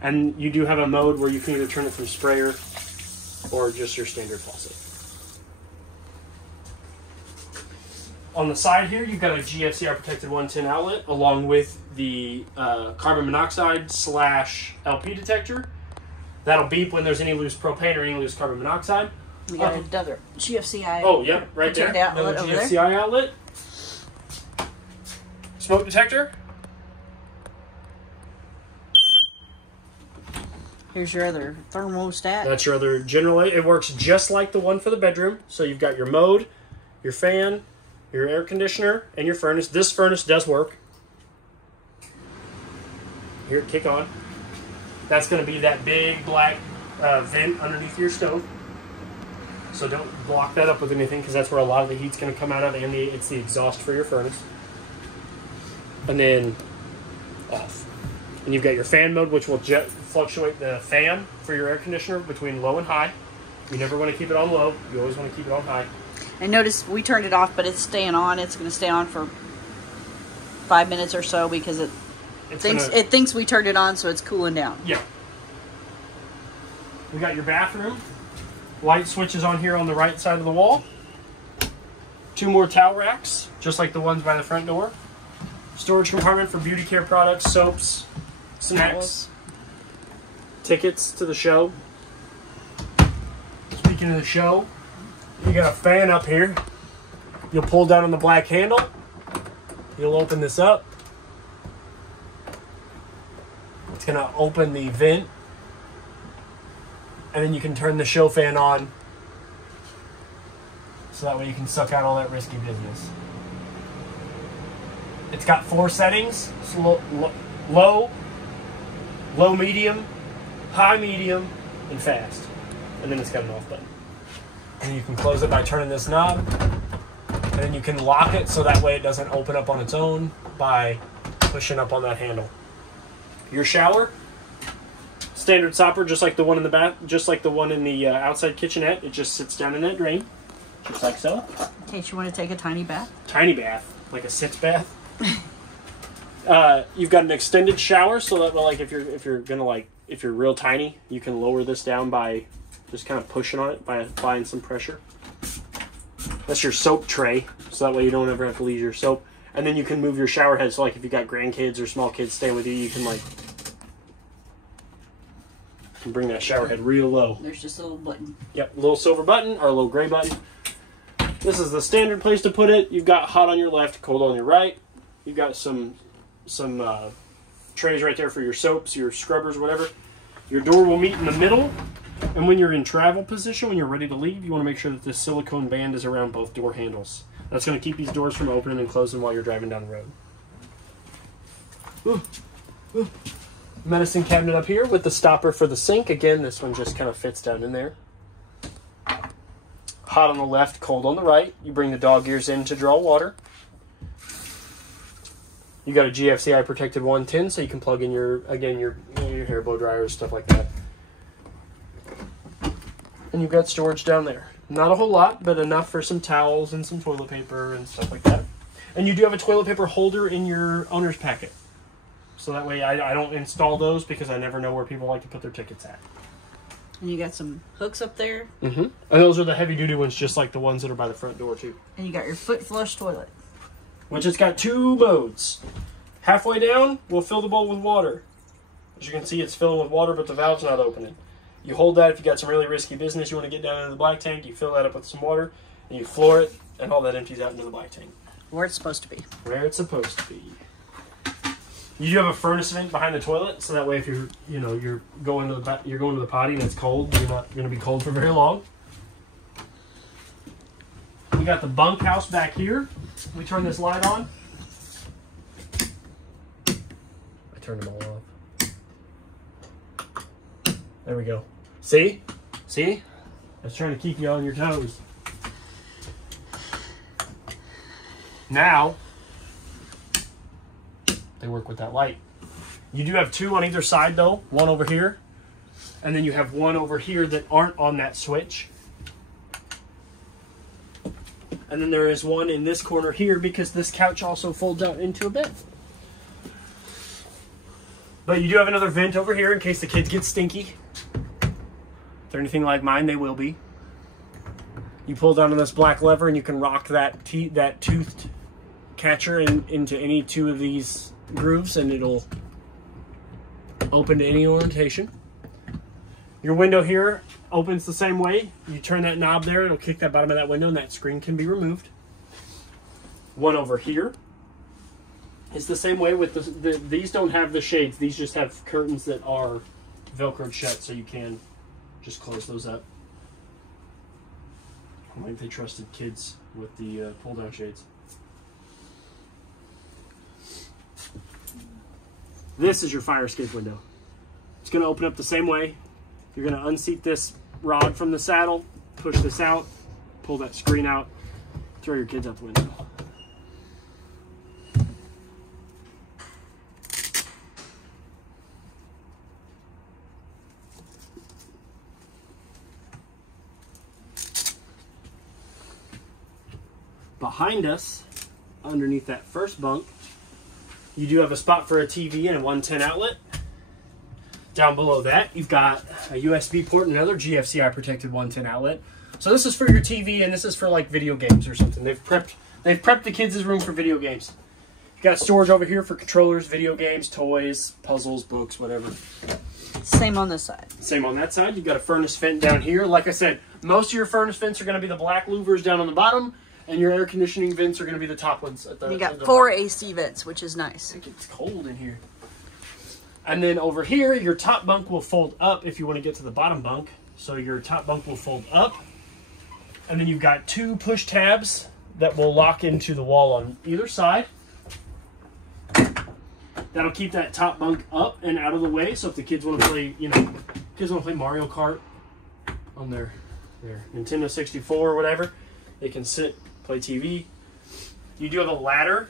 And you do have a mode where you can either turn it from sprayer or just your standard faucet. On the side here, you've got a GFCI protected 110 outlet along with the carbon monoxide / LP detector. That'll beep when there's any loose propane or any loose carbon monoxide. We got another GFCI. Oh, yep, right there. Outlet another GFCI outlet. Smoke detector. Here's your other thermostat. That's your other general. It works just like the one for the bedroom. So you've got your mode, your fan, your air conditioner, and your furnace. This furnace does work. Here, kick on. That's going to be that big black vent underneath your stove. So don't block that up with anything, because that's where a lot of the heat's going to come out of, and it's the exhaust for your furnace. And then off. And you've got your fan mode, which will fluctuate the fan for your air conditioner between low and high. You never want to keep it on low. You always want to keep it on high. And notice we turned it off, but it's staying on. It's going to stay on for 5 minutes or so because it thinks we turned it on, so it's cooling down. Yeah. We got your bathroom. Light switches on here on the right side of the wall. 2 more towel racks, just like the ones by the front door. Storage compartment for beauty care products, soaps, snacks, tickets to the show. Speaking of the show, you got a fan up here. You'll pull down on the black handle. You'll open this up. It's going to open the vent. And then you can turn the show fan on. So that way you can suck out all that risky business. It's got 4 settings. Low, medium, high, medium, and fast. And then it's got an off button. And you can close it by turning this knob. And then you can lock it so that way it doesn't open up on its own by pushing up on that handle. Your shower, standard stopper, just like the one in the bath, just like the one in the outside kitchenette. It just sits down in that drain, just like so. In case you want to take a tiny bath. Tiny bath, like a sitz bath. You've got an extended shower, so that like if you're real tiny, you can lower this down by just kind of pushing on it by applying some pressure. That's your soap tray, so that way you don't ever have to leave your soap. And then you can move your shower head, so like if you got grandkids or small kids staying with you, you can bring that shower head real low. There's just a little button. Yep, a little silver button or a little gray button. This is the standard place to put it. You've got hot on your left, cold on your right. You've got some trays right there for your soaps, your scrubbers, whatever. Your door will meet in the middle, and when you're in travel position, when you're ready to leave, you want to make sure that this silicone band is around both door handles. That's going to keep these doors from opening and closing while you're driving down the road. Ooh. Ooh. Medicine cabinet up here with the stopper for the sink. Again, this one just kind of fits down in there. Hot on the left, cold on the right. You bring the dog ears in to draw water. You got a GFCI protected 110, so you can plug in your hair blow dryers, stuff like that. And you've got storage down there. Not a whole lot, but enough for some towels and some toilet paper and stuff like that. And you do have a toilet paper holder in your owner's packet. So that way I don't install those because I never know where people like to put their tickets at. And you got some hooks up there. Mm-hmm. And those are the heavy-duty ones, just like the ones that are by the front door, too. And you got your foot flush toilet. Which it's got 2 modes. Halfway down, we'll fill the bowl with water. As you can see, it's filling with water, but the valve's not opening. You hold that if you got some really risky business you want to get down into the black tank. You fill that up with some water, and you floor it, and all that empties out into the black tank. Where it's supposed to be. Where it's supposed to be. You do have a furnace vent behind the toilet, so that way if you're going to the potty and it's cold, you're not going to be cold for very long. We got the bunkhouse back here. We turn this light on. I turned them all off. There we go. See? See? I was trying to keep you on your toes. Now, they work with that light. You do have 2 on either side though. One over here. And then you have one over here that aren't on that switch. And then there is one in this corner here because this couch also folds out into a bed. But you do have another vent over here in case the kids get stinky. If they're anything like mine, they will be. You pull down on this black lever and you can rock that toothed catcher into any 2 of these grooves and it'll open to any orientation. Your window here opens the same way. You turn that knob there, it'll kick that bottom of that window and that screen can be removed. One over here is the same way with these don't have the shades. These just have curtains that are Velcroed shut so you can just close those up. I wonder if they trusted kids with the pull down shades. This is your fire escape window. It's going to open up the same way. You're going to unseat this rod from the saddle, push this out, pull that screen out, throw your kids out the window. Behind us, underneath that first bunk, you do have a spot for a TV and a 110 outlet. Down below that, you've got a USB port and another GFCI protected 110 outlet. So this is for your TV and this is for like video games or something. They've prepped the kids' room for video games. You've got storage over here for controllers, video games, toys, puzzles, books, whatever. Same on this side. Same on that side. You've got a furnace vent down here. Like I said, most of your furnace vents are going to be the black louvers down on the bottom. And your air conditioning vents are going to be the top ones. You got 4 AC vents, which is nice. I think it's cold in here. And then over here, your top bunk will fold up if you want to get to the bottom bunk. So your top bunk will fold up. And then you've got 2 push tabs that will lock into the wall on either side. That'll keep that top bunk up and out of the way. So if the kids want to play, kids want to play Mario Kart on their Nintendo 64 or whatever, they can sit, play TV. You do have a ladder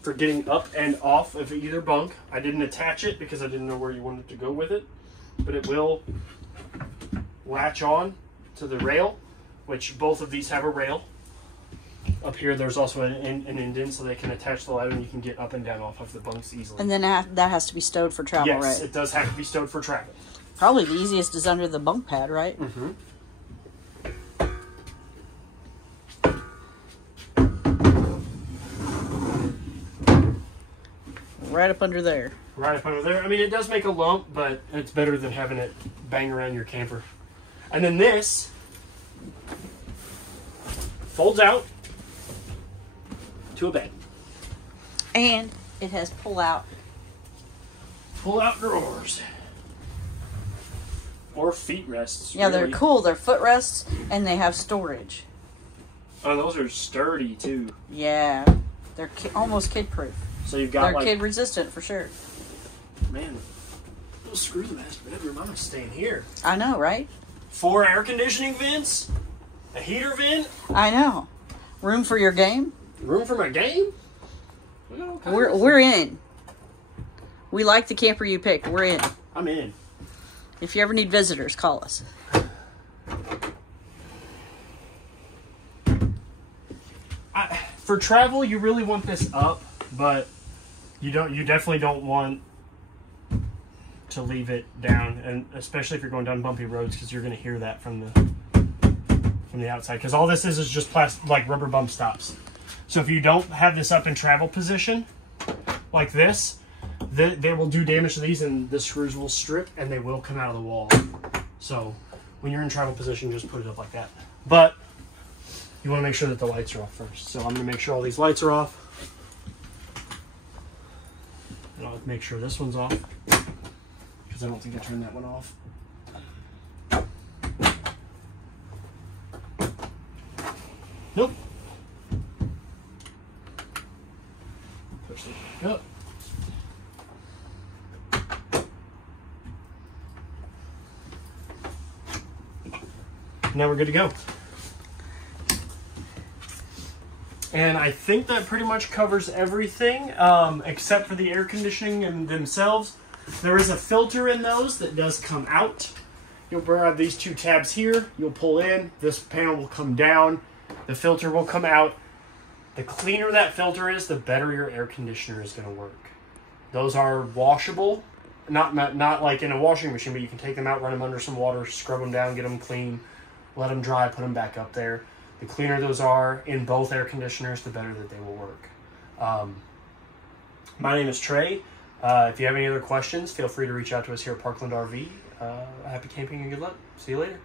for getting up and off of either bunk. I didn't attach it because I didn't know where you wanted to go with it, but it will latch on to the rail, which both of these have a rail. Up here there's also an indent so they can attach the ladder and you can get up and down off of the bunks easily. And then that has to be stowed for travel, right? Yes, it does have to be stowed for travel. Probably the easiest is under the bunk pad, right? Mm-hmm. Right up under there. Right up under there. I mean, it does make a lump, but it's better than having it bang around your camper. And then this folds out to a bed. And it has pull-out drawers. Or feet rests. Yeah, really. they're cool. They're footrests, and they have storage. Oh, those are sturdy, too. Yeah. They're almost kid-proof. So you've got, They're like... kid-resistant, for sure. Man, those screw the master bedroom. I'm staying here. I know, right? 4 air conditioning vents. A heater vent. I know. Room for your game? Room for my game? We're in. We like the camper you picked. We're in. I'm in. If you ever need visitors, call us. For travel, you really want this up, but you definitely don't want to leave it down, and especially if you're going down bumpy roads, because you're going to hear that from the outside. Because all this is just like rubber bump stops. So if you don't have this up in travel position, like this, they will do damage to these, and the screws will strip, and they will come out of the wall. So when you're in travel position, just put it up like that. But you want to make sure that the lights are off first. So I'm going to make sure all these lights are off. And I'll make sure this one's off, because I don't think I turned that one off. Nope. Push this back up. Now we're good to go. And I think that pretty much covers everything, except for the air conditioning and themselves. There is a filter in those that does come out. You'll grab these 2 tabs here, you'll pull in, this panel will come down, the filter will come out. The cleaner that filter is, the better your air conditioner is going to work. Those are washable, not like in a washing machine, but you can take them out, run them under some water, scrub them down, get them clean, let them dry, put them back up there. The cleaner those are in both air conditioners, the better that they will work. My name is Trey. If you have any other questions, feel free to reach out to us here at Parkland RV. Happy camping and good luck. See you later.